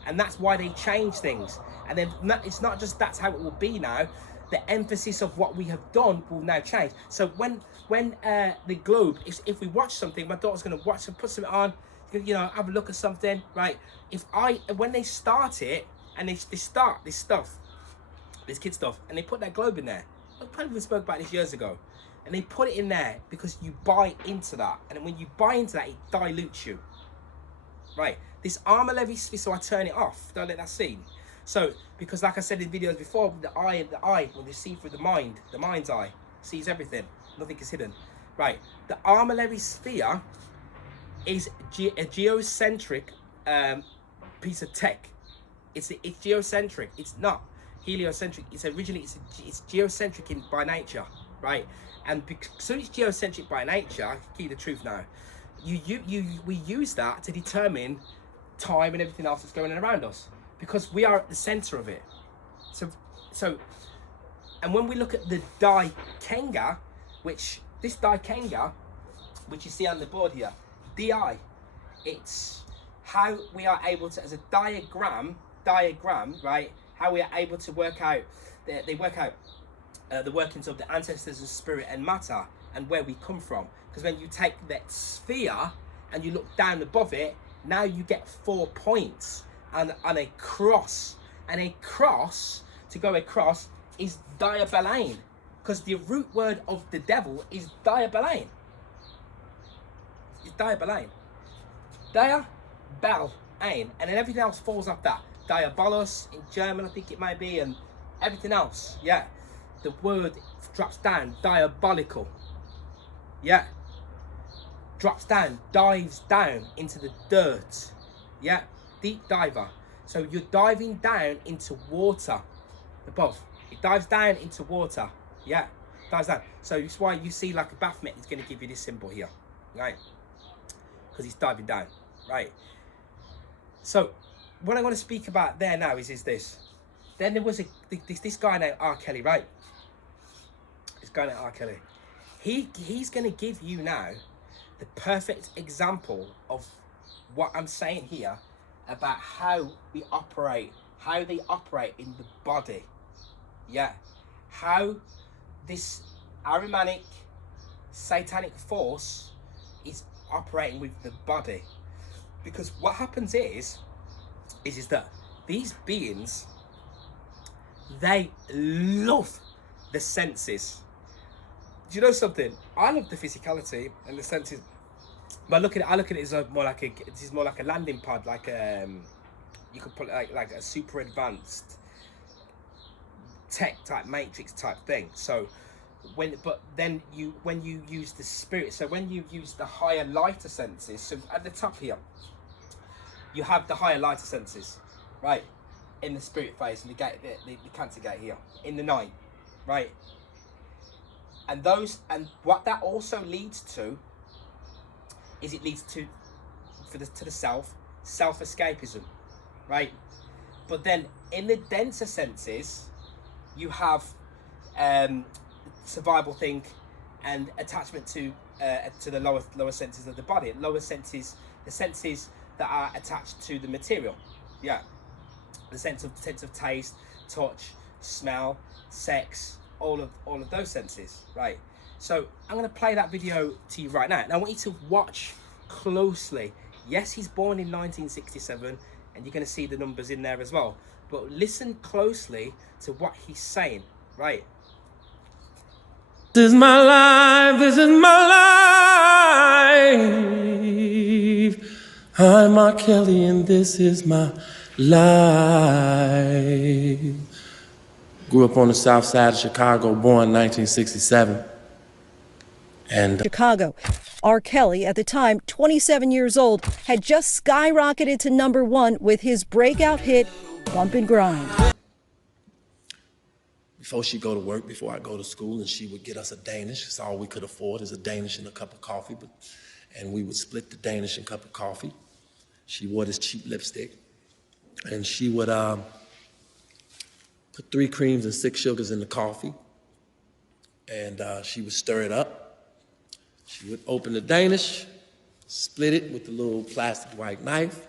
And that's why they change things. And then it's not just that's how it will be now. The emphasis of what we have done will now change. So when the globe, if we watch something, my daughter's going to watch and put something on, you know, have a look at something, right? When they start it and they start this stuff, this kid stuff, and they put that globe in there. I probably spoke about this years ago. And they put it in there because you buy into that. And when you buy into that, it dilutes you. Right, this armor levy, so I turn it off. Don't let that see. So, because like I said in videos before, the eye, when they see through the mind's eye, sees everything. Nothing is hidden. Right, the armor levy sphere is a geocentric piece of tech. It's geocentric. It's not heliocentric. It's geocentric by nature, right? And so it's geocentric by nature. I can keep the truth now. We use that to determine time and everything else that's going on around us because we are at the center of it. So, and when we look at the Daikenga, which you see on the board here, DI, it's how we are able to, as a diagram, right? How we are able to work out, they work out the workings of the ancestors of spirit and matter and where we come from. Because when you take that sphere and you look down above it, now you get 4 points and a cross. And a cross, to go across, is diabalain. Because the root word of the devil is diabalain. It's diabalain. Diabalain. And then everything else falls off that. Diabolos in German, I think it might be, and everything else. Yeah. The word drops down. Diabolical. Yeah. Drops down, dives down into the dirt. Yeah, deep diver. So you're diving down into water above. It dives down into water. Yeah, dives down. So that's why you see like a Baphomet is going to give you this symbol here, right? Because it's diving down, right? So what I want to speak about there now is this. Then there was this guy named R. Kelly, right? This guy named R. Kelly. He's going to give you now the perfect example of what I'm saying here about how we operate, how they operate in the body. Yeah. How this Ahrimanic satanic force is operating with the body. Because what happens is that these beings, they love the senses. Do you know something? I love the physicality and the senses, but I look at it as more like a landing pod, like you could put it like a super advanced tech type matrix type thing. So when you use the spirit, so when you use the higher lighter senses, so at the top here you have the higher lighter senses, right, in the spirit phase, and the Cancer gate here in the 9, right, and what that also leads to is it leads to the self escapism, right? But then in the denser senses you have survival thing and attachment to the lower senses of the body, lower senses, the senses that are attached to the material, yeah, the sense of taste, touch, smell, sex, all of those senses, right? So I'm going to play that video to you right now, and I want you to watch closely. Yes, he's born in 1967, and you're going to see the numbers in there as well, but listen closely to what he's saying, right? This is my life, this is my life. I'm R. Kelly and this is my life. Grew up on the south side of Chicago, born 1967. And Chicago. R. Kelly, at the time 27 years old, had just skyrocketed to #1 with his breakout hit, Bump and Grind. Before she'd go to work, before I go to school, and she would get us a Danish. It's all we could afford is a Danish and a cup of coffee. And we would split the Danish and cup of coffee. She wore this cheap lipstick. And she would put 3 creams and 6 sugars in the coffee. And she would stir it up. She would open the Danish, split it with the little plastic white knife.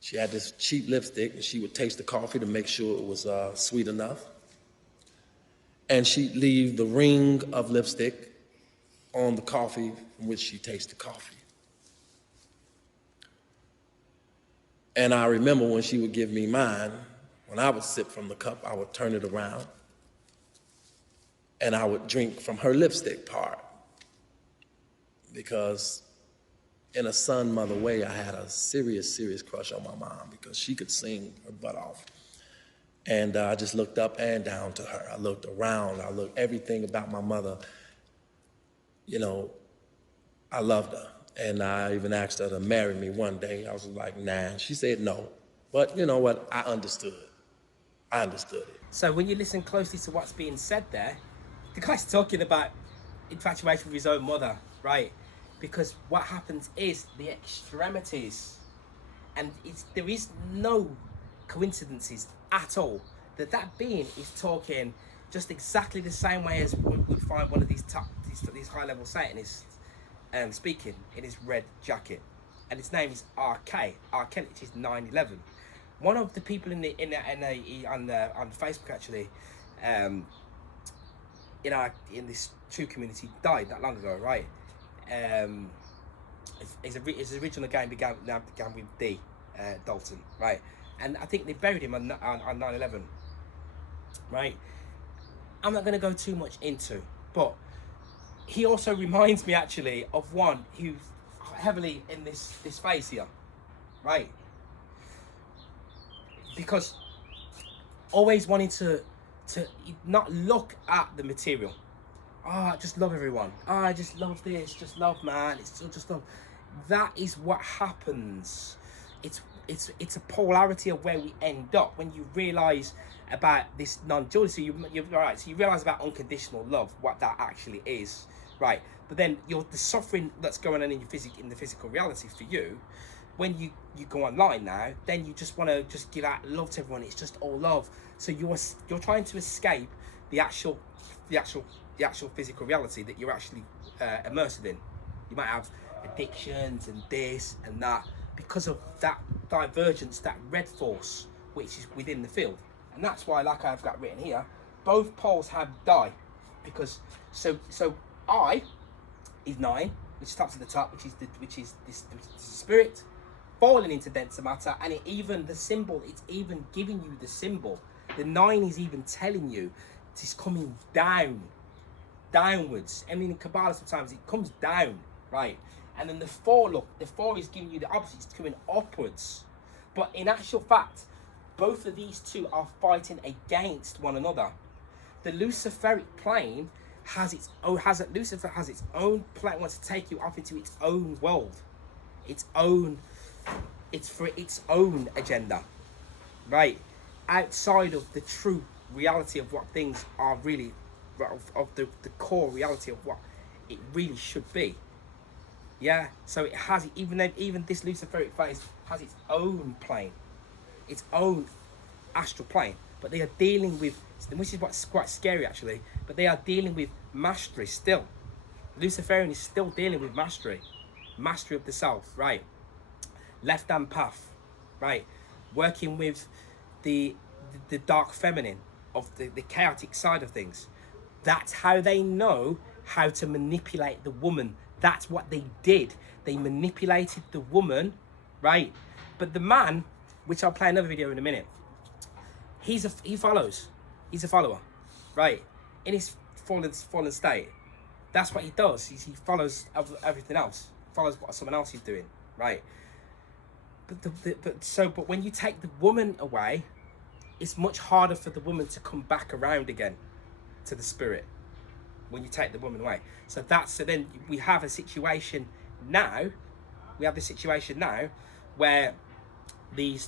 She had this cheap lipstick, and she would taste the coffee to make sure it was sweet enough. And she'd leave the ring of lipstick on the coffee from which she tasted the coffee. And I remember when she would give me mine, when I would sip from the cup, I would turn it around, and I would drink from her lipstick part. Because in a son-mother way, I had a serious crush on my mom because she could sing her butt off. And I just looked up and down to her. I looked around, I looked everything about my mother. You know, I loved her. And I even asked her to marry me one day. I was like, nah. She said no. But you know what? I understood. I understood it. So when you listen closely to what's being said there, the guy's talking about infatuation with his own mother, right? Because what happens is the extremities, and there is no coincidences at all, that being is talking just exactly the same way as we would find one of these high-level Satanists speaking in his red jacket, and his name is R.K. R.K., which is 9/11. One of the people on Facebook actually, in this true community died that long ago, right? His original game began with D, Dalton, right? And I think they buried him on 9/11, right? I'm not going to go too much into, but he also reminds me actually of one who's heavily in this phase here, right? Because always wanting to not look at the material. Oh, I just love everyone. Oh, I just love this. Just love, man. It's just love. That is what happens. It's a polarity of where we end up when you realize about this non-duality. So you're right. So you realize about unconditional love, what that actually is, right? But then the suffering that's going on in the physical reality for you, when you go online now, then you just want to just give out love to everyone. It's just all love. So you're trying to escape the actual physical reality that you're actually immersed in. You might have addictions and this and that because of that divergence, that red force which is within the field. And that's why, like I've got written here, both poles have die, because so I is 9, which starts at the top, which is this spirit falling into denser matter, and it's even giving you the symbol. The 9 is even telling you it's coming down downwards. I mean, in Kabbalah sometimes it comes down, right? And then the 4, look, the 4 is giving you the opposite, it's coming upwards. But in actual fact, both of these two are fighting against one another. The Luciferic plane Lucifer has its own plane, wants to take you off into its own world, it's for its own agenda, right? Outside of the true reality of what things are really, of the core reality of what it really should be. Yeah, so it has, even this Luciferic phase has its own plane, its own astral plane, but they are dealing with, which is what's quite scary actually, but they are dealing with mastery still. Luciferian is still dealing with mastery of the self, right? Left hand path, right? Working with the dark feminine of the chaotic side of things. That's how they know how to manipulate the woman. That's what they did. They manipulated the woman, right? But the man, which I'll play another video in a minute, he follows. He's a follower, right? In his fallen state, that's what he does. He follows everything else. Follows what someone else is doing, right? But when you take the woman away, it's much harder for the woman to come back around again to the spirit. When you take the woman away, so then we have a situation now. We have this situation now where the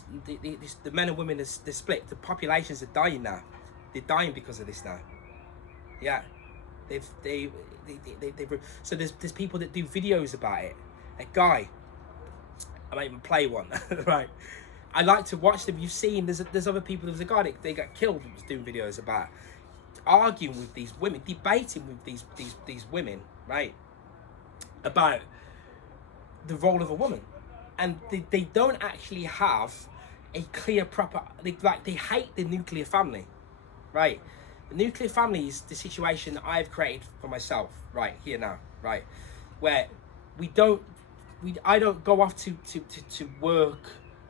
men and women are split. The populations are dying now. They're dying because of this now. Yeah, so there's people that do videos about it. A guy, I might even play one, right? I like to watch them. You've seen there's other people. There's a guy that they got killed who was doing videos about arguing with these women, debating with these women, right, about the role of a woman, and they don't actually have a clear proper. They hate the nuclear family, right? The nuclear family is the situation that I've created for myself right here now, right, where I don't go off to work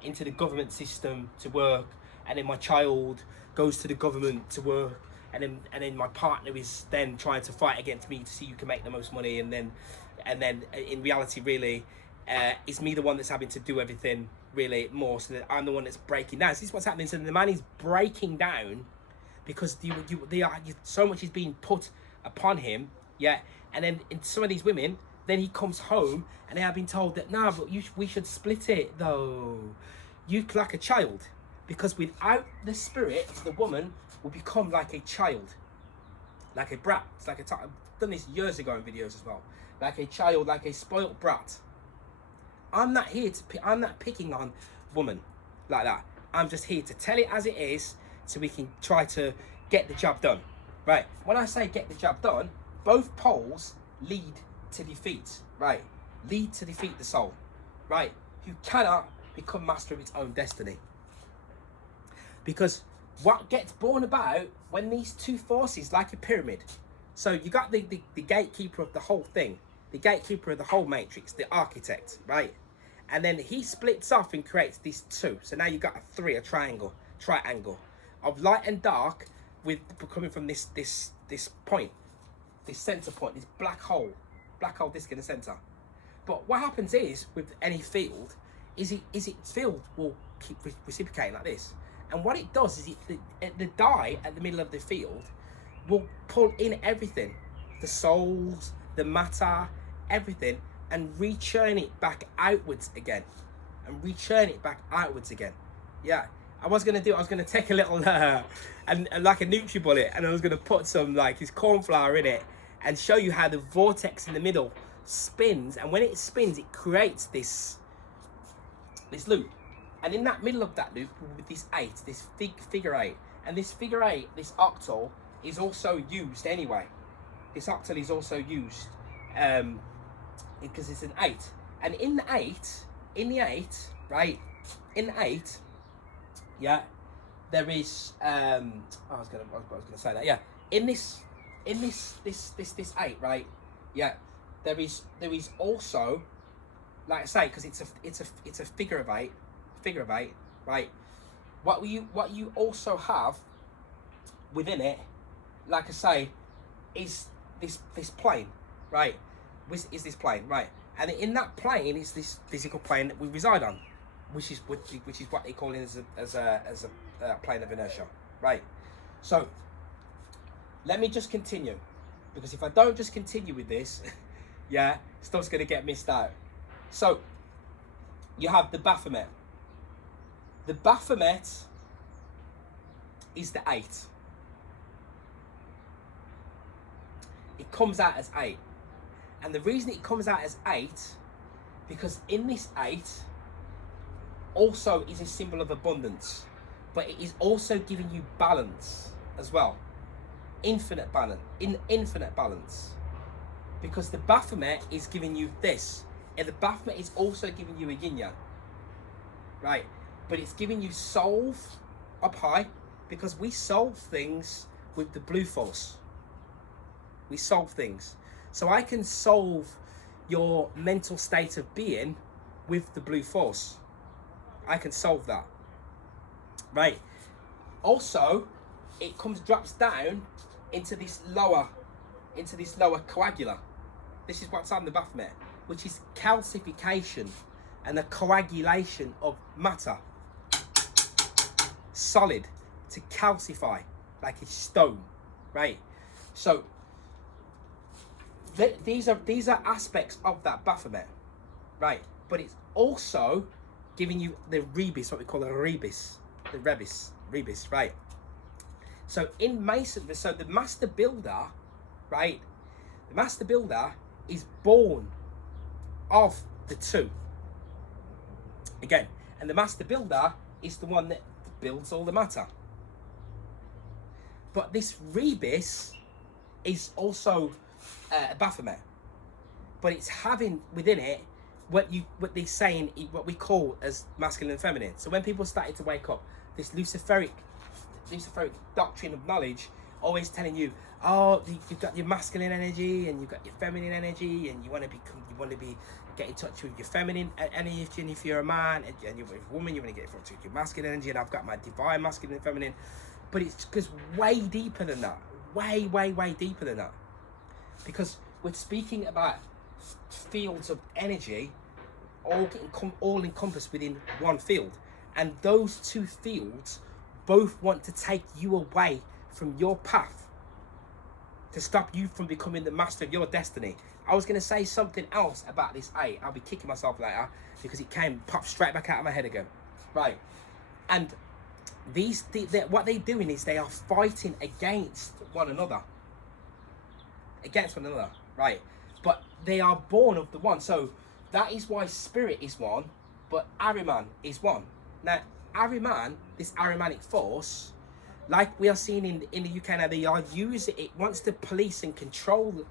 into the government system to work, and then my child goes to the government to work, and then my partner is then trying to fight against me to see who can make the most money, and then in reality really it's me the one that's having to do everything really more, so that I'm the one that's breaking down. So this is what's happening. So the man is breaking down because so much is being put upon him, yeah. And then in some of these women, then he comes home and they have been told that but we should split it though. You like a child, because without the spirit, the woman will become like a child, like a brat. It's like I've done this years ago in videos as well. Like a child, like a spoilt brat. I'm not picking on woman like that. I'm just here to tell it as it is, so we can try to get the job done, right? When I say get the job done, both poles lead to defeat, right? Lead to defeat the soul, right? You cannot become master of its own destiny. Because what gets born about when these two forces, like a pyramid, so you got the gatekeeper of the whole thing, the gatekeeper of the whole matrix, the architect, right? And then he splits off and creates these two. So now you got a triangle of light and dark, with coming from this point, this center point, this black hole disk in the center. But what happens is with any field is it field will keep reciprocating like this. And what it does is the die at the middle of the field will pull in everything, the souls, the matter, everything, and rechurn it back outwards again. Yeah, I was gonna take a little and like a NutriBullet, and I was gonna put some like this corn flour in it and show you how the vortex in the middle spins, and when it spins, it creates this loop. And in that middle of that loop, with this figure eight, and this figure eight, this octal, is also used anyway. This octal is also used because it's an 8. And in the 8, right? In the 8, yeah, there is I was gonna say that, yeah. In this 8, right? Yeah, there is also, like I say, because it's a figure of 8, right? What you also have within it, like I say, is this plane, right? Is this plane, right? And in that plane is this physical plane that we reside on, which is what they call it as a plane of inertia, right? So let me just continue, because if I don't just continue with this, yeah, stuff's gonna get missed out. So you have the Baphomet. The Baphomet is the 8. It comes out as 8. And the reason it comes out as 8, because in this 8 also is a symbol of abundance, but it is also giving you balance as well. Infinite balance. Because the Baphomet is giving you this, and the Baphomet is also giving you a yin yang, right? But it's giving you solve up high, because we solve things with the blue force. We solve things. So I can solve your mental state of being with the blue force. I can solve that, right? Also, it drops down into this lower coagula. This is what's on the Baphomet, which is calcification and the coagulation of matter. Solid to calcify like a stone, right? So these are aspects of that Baphomet, right? But it's also giving you the rebis, what we call the rebis, right? So in Masonry, so the master builder, right? The master builder is born of the 2. Again, and the master builder is the one that builds all the matter. But this rebis is also a Baphomet, but it's having within it what they're saying, what we call as masculine and feminine. So when people started to wake up, this Luciferic doctrine of knowledge, always telling you, oh, you've got your masculine energy and you've got your feminine energy, and you want to get in touch with your feminine energy if you're a man, and you're a woman, you want to get in touch with your masculine energy, and I've got my divine masculine and feminine. But it's because way deeper than that, way deeper than that, because we're speaking about fields of energy all encompassed within one field, and those 2 fields both want to take you away from your path, to stop you from becoming the master of your destiny. I was going to say something else about this 8. I'll be kicking myself later because it popped straight back out of my head again, right? And what they're doing is they are fighting against one another, right? But they are born of the one. So that is why spirit is one, but Ahriman is one. Now Ahriman, this Ahrimanic force, like we are seeing in the UK now, they are using it, wants to police and control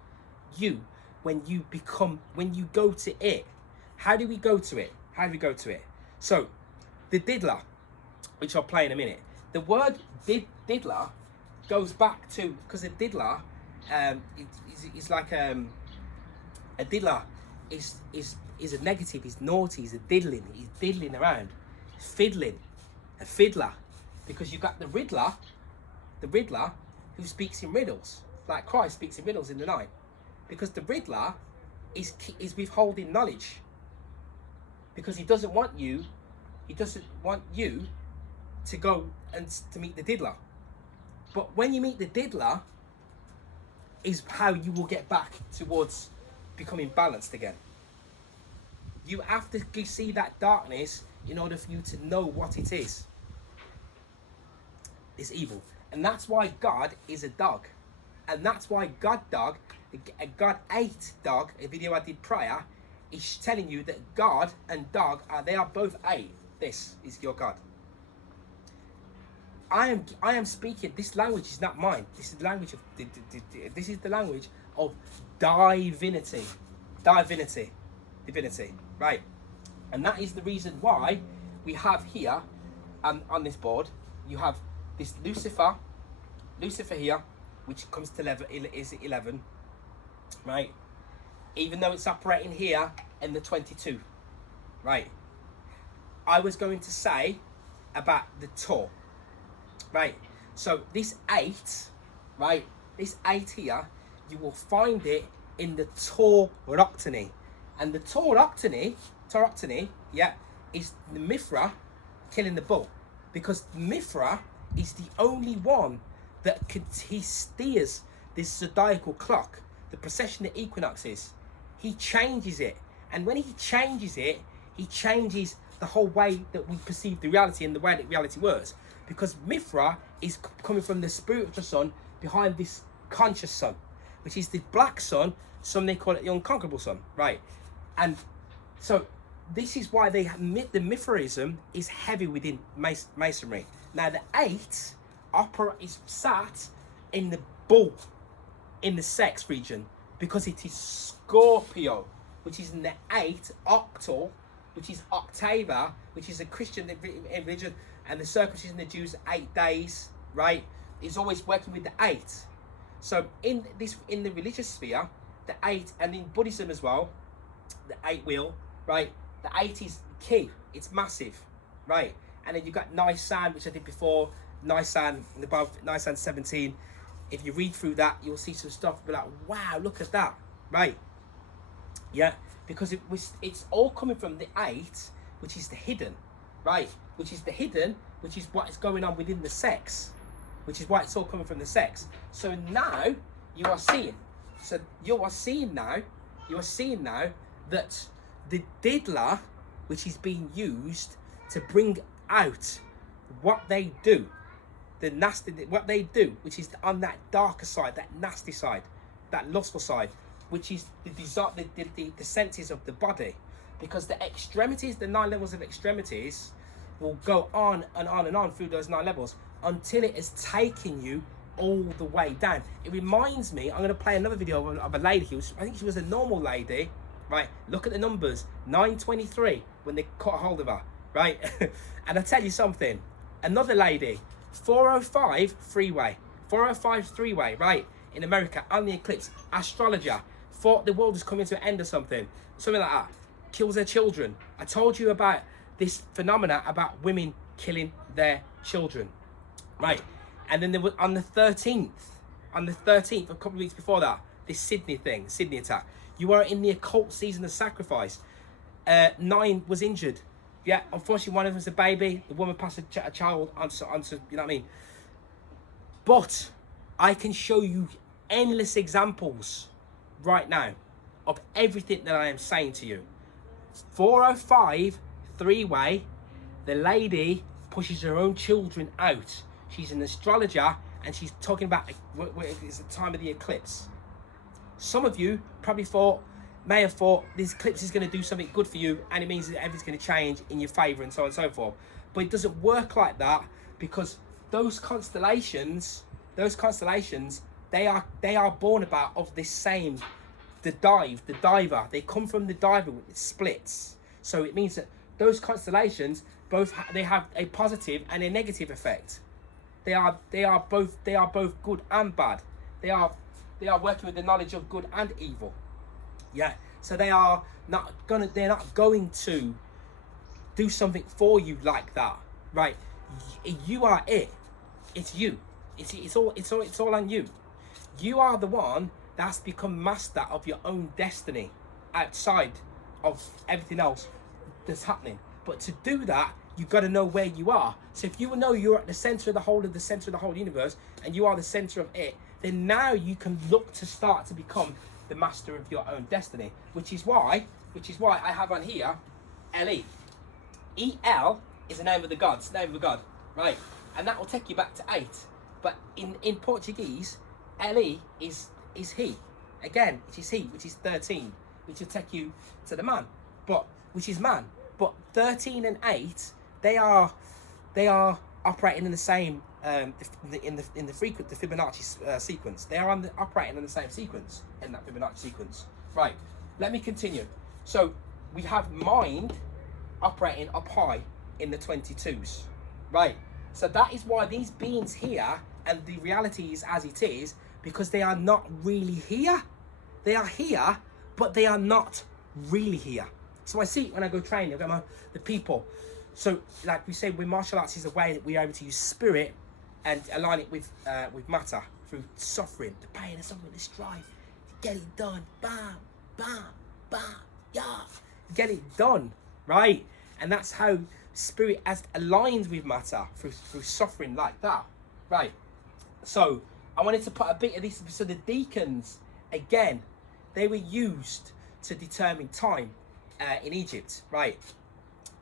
you when you go to it. How do we go to it? So the diddler, which I'll play in a minute. The word diddler goes back to, because a diddler is like a diddler is a negative, he's naughty, he's diddling around, fiddling, a fiddler, because you've got the Riddler who speaks in riddles, like Christ speaks in riddles in the night, because the Riddler is withholding knowledge, because he doesn't want you to go and to meet the diddler. But when you meet the diddler is how you will get back towards becoming balanced again. You have to see that darkness in order for you to know what it is. It's evil. And that's why God is a dog. And that's why God 8 dog, a video I did prior, is telling you that God and dog they are both 8. This is your God. I am speaking, this language is not mine. This is the language of this is the language of divinity, right? And that is the reason why we have here on this board, you have this Lucifer here, which comes to 11, right? Even though it's operating here in the 22, right? I was going to say about the Tor, right? So this 8, right? This 8 here you will find it in the tauroctony. And the tauroctony, yeah, is the Mithra killing the bull. Because Mithra is the only one that he steers this zodiacal clock, the precession of equinoxes. He changes it. And when he changes it, he changes the whole way that we perceive the reality and the way that reality works. Because Mithra is coming from the spiritual sun behind this conscious sun, which is the black sun. Some they call it the unconquerable sun, right? And so this is why the Mithraism is heavy within Masonry. Now the 8 is sat in the bull, in the sex region, because it is Scorpio, which is in the 8 octal, which is Octava, which is a Christian religion, and the circumcision of the Jews 8 days, right? Is always working with the 8. So in the religious sphere, the 8, and in Buddhism as well, the 8 wheel, right? The 8 is key. It's massive, right? And then you've got Nisan, which I did before, Nisan and above, Nisan 17. If you read through that, you'll see some stuff. Be like, wow, look at that, right? Yeah, because it's all coming from the 8, which is the hidden, right? Which is the hidden, which is what is going on within the sex, which is why it's all coming from the sex. So now you are seeing now that the diddler, which is being used to bring out what they do, what they do, which is on that darker side, that nasty side, that lustful side, which is the senses of the body. Because the extremities, the 9 levels of extremities, will go on and on and on through those 9 levels until it is taking you all the way down. It reminds me, I'm going to play another video of a lady. I think she was a normal lady, right? Look at the numbers, 923 when they caught hold of her, right? And I'll tell you something, another lady, 405 freeway, 405 freeway, right? In America, on the eclipse, astrologer, thought the world was coming to an end or something like that, kills their children. I told you about this phenomena about women killing their children, right? And then there was on the 13th, a couple of weeks before that, this Sydney attack. You are in the occult season of sacrifice. 9 was injured. Yeah, unfortunately, one of them was a baby. The woman passed a child onto, you know what I mean? But I can show you endless examples right now of everything that I am saying to you. 405 three-way, the lady pushes her own children out. She's an astrologer, and she's talking about it's the time of the eclipse. Some of you probably may have thought this eclipse is going to do something good for you, and it means that everything's going to change in your favor and so on and so forth. But it doesn't work like that, because those constellations, they are born about of this same, the diver. They come from the diver with its splits. So it means that those constellations they have a positive and a negative effect. They are both good and bad. They are working with the knowledge of good and evil. Yeah. So they're not going to do something for you like that, right? You are it. It's you. It's all on you. You are the one that's become master of your own destiny outside of everything else that's happening. But to do that, you've got to know where you are. So if you know you're at the center of the whole universe, and you are the center of it, then now you can look to start to become the master of your own destiny. Which is why I have on here LE. EL is the name of the god, right? And that will take you back to 8. But in Portuguese, LE is he. Again, it is he, which is 13, which will take you to the man, which is man. But 13 and 8, they are operating in the same in the Fibonacci sequence. They are operating in the same sequence in that Fibonacci sequence. Right. Let me continue. So we have mind operating up high in the 22s. Right. So that is why these beings here, and the reality is as it is, because they are not really here. They are here, but they are not really here. So I see when I go training, I've got the people. So like we say, with martial arts is a way that we are able to use spirit and align it with matter through suffering, the pain, the suffering, the strife, get it done, bam, bam, bam, yeah, get it done, right? And that's how spirit as aligns with matter through suffering like that, right? So I wanted to put a bit of this. So the deacons, again, they were used to determine time in Egypt, right?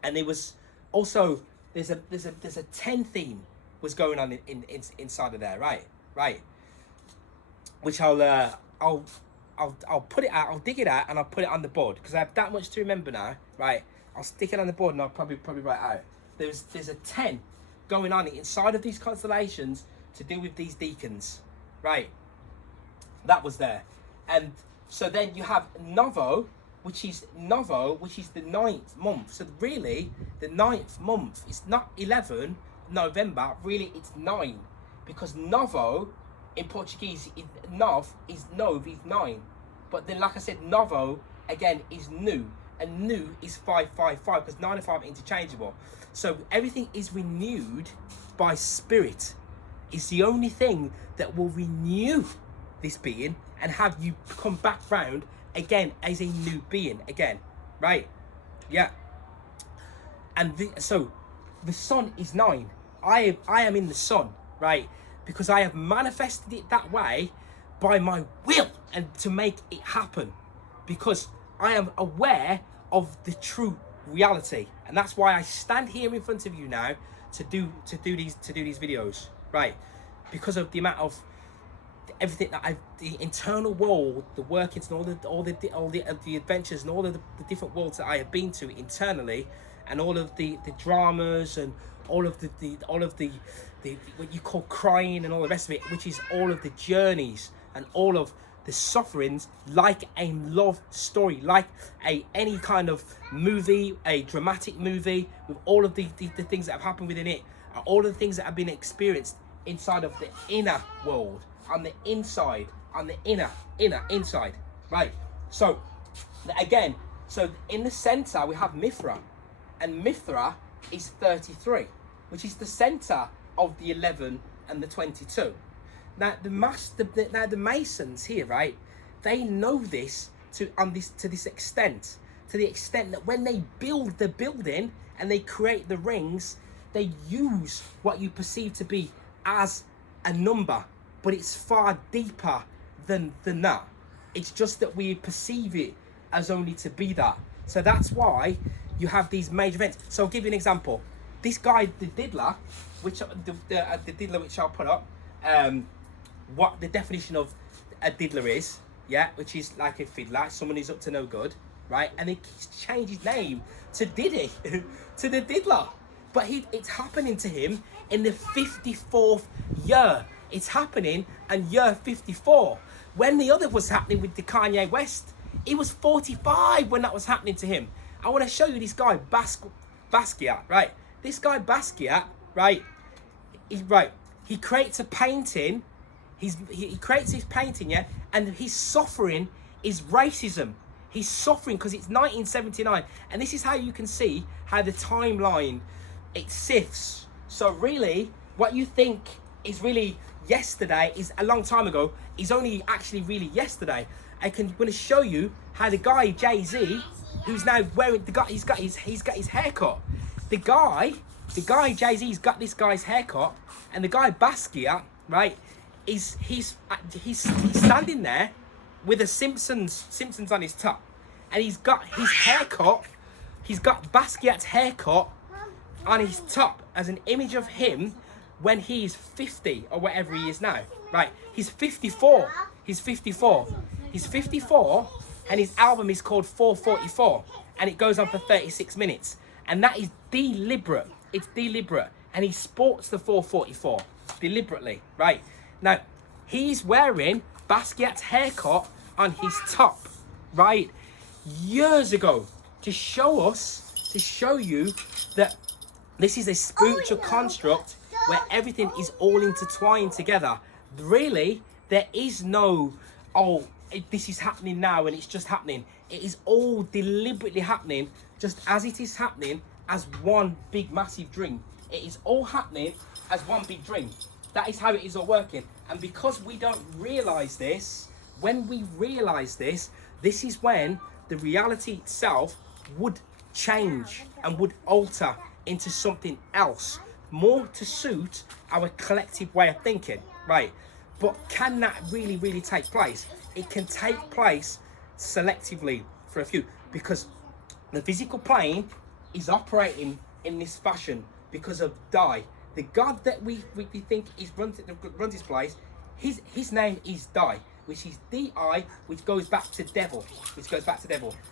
And there was also there's a 10 theme was going on inside of there, right? Which I'll put it out. I'll dig it out and I'll put it on the board because I have that much to remember now, right? I'll stick it on the board and I'll probably write out. There's a 10 going on inside of these constellations to do with these deacons, right? That was there. And so then you have Novo, which is the 9th month. So really, the 9th month is not 11 November. Really, it's 9, because Novo in Portuguese, Nove is 9. But then, like I said, Novo again is new, and new is 555 because 9 and 5 are interchangeable. So everything is renewed by spirit. It's the only thing that will renew this being and have you come back round again as a new being again, right? Yeah. And so the sun is 9. I am in the sun, right? Because I have manifested it that way by my will and to make it happen, because I am aware of the true reality, and that's why I stand here in front of you now to do these videos, right? Because of the amount of everything that the internal world, the workings, and all the adventures and all of the different worlds that I have been to internally, and all of the dramas and all of the what you call crying and all the rest of it, which is all of the journeys and all of the sufferings, like a love story, like any kind of movie, a dramatic movie, with all of the things that have happened within it, all of the things that have been experienced inside of the inner world, on the inside, on the inner inside, right? So again, so in the center we have Mithra, and Mithra is 33, which is the center of the 11 and the 22. Now the Masons here, right? They know this to this extent, to the extent that when they build the building and they create the rings, they use what you perceive to be as a number, but it's far deeper than that. It's just that we perceive it as only to be that. So that's why you have these major events. So I'll give you an example. This guy, the diddler, which the diddler, which I'll put up, what the definition of a diddler is, yeah, which is like a fiddler, someone who's up to no good, right? And he changed his name to Diddy, to the diddler. But it's happening to him in the 54th year. It's happening in year 54. When the other was happening with the Kanye West, he was 45 when that was happening to him. I want to show you this guy, Basquiat, right? This guy, Basquiat, right? He creates a painting. He creates his painting, yeah? And his suffering is racism. He's suffering because it's 1979. And this is how you can see how the timeline, it sifts. So really, what you think is really yesterday, is a long time ago, is only actually really yesterday. I'm going to show you how the guy Jay-Z, who's now wearing he's got his haircut. The guy Jay-Z's got this guy's haircut, and the guy Basquiat, right, he's standing there with a Simpsons on his top, and he's got his haircut. He's got Basquiat's haircut on his top as an image of him when he's 50 or whatever he is now, right? He's 54. He's 54. He's 54, and his album is called 444, and it goes on for 36 minutes. And that is deliberate. It's deliberate. And he sports the 444 deliberately, right? Now, he's wearing Basquiat's haircut on his top, right? Years ago, to show you that this is a spiritual construct where everything is all intertwined together. Really, there is no, this is happening now and it's just happening. It is all deliberately happening, just as it is happening as one big massive dream. It is all happening as one big dream. That is how it is all working. And because we don't realize this, when we realize this, this is when the reality itself would change and would alter into something else, more to suit our collective way of thinking, right? But can that really take place? It can take place selectively for a few, because the physical plane is operating in this fashion because of Dai. The god that we think runs this place, his name is Dai, which is D-I, which goes back to devil,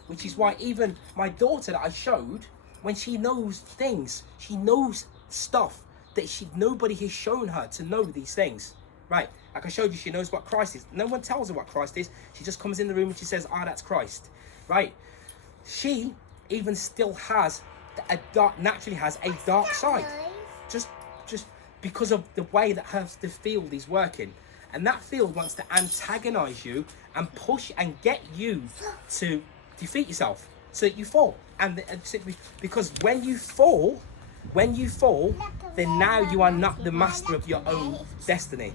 which is why even my daughter that I showed, when she knows things, she knows stuff that nobody has shown her to know these things, right? Like I showed you, she knows what Christ is. No one tells her what Christ is. She just comes in the room and she says, that's Christ, right? She even still has naturally has a dark side, just because of the way that the field is working. And that field wants to antagonize you and push and get you to defeat yourself so that you fall. And because when you fall, then now you are not the master of your own destiny.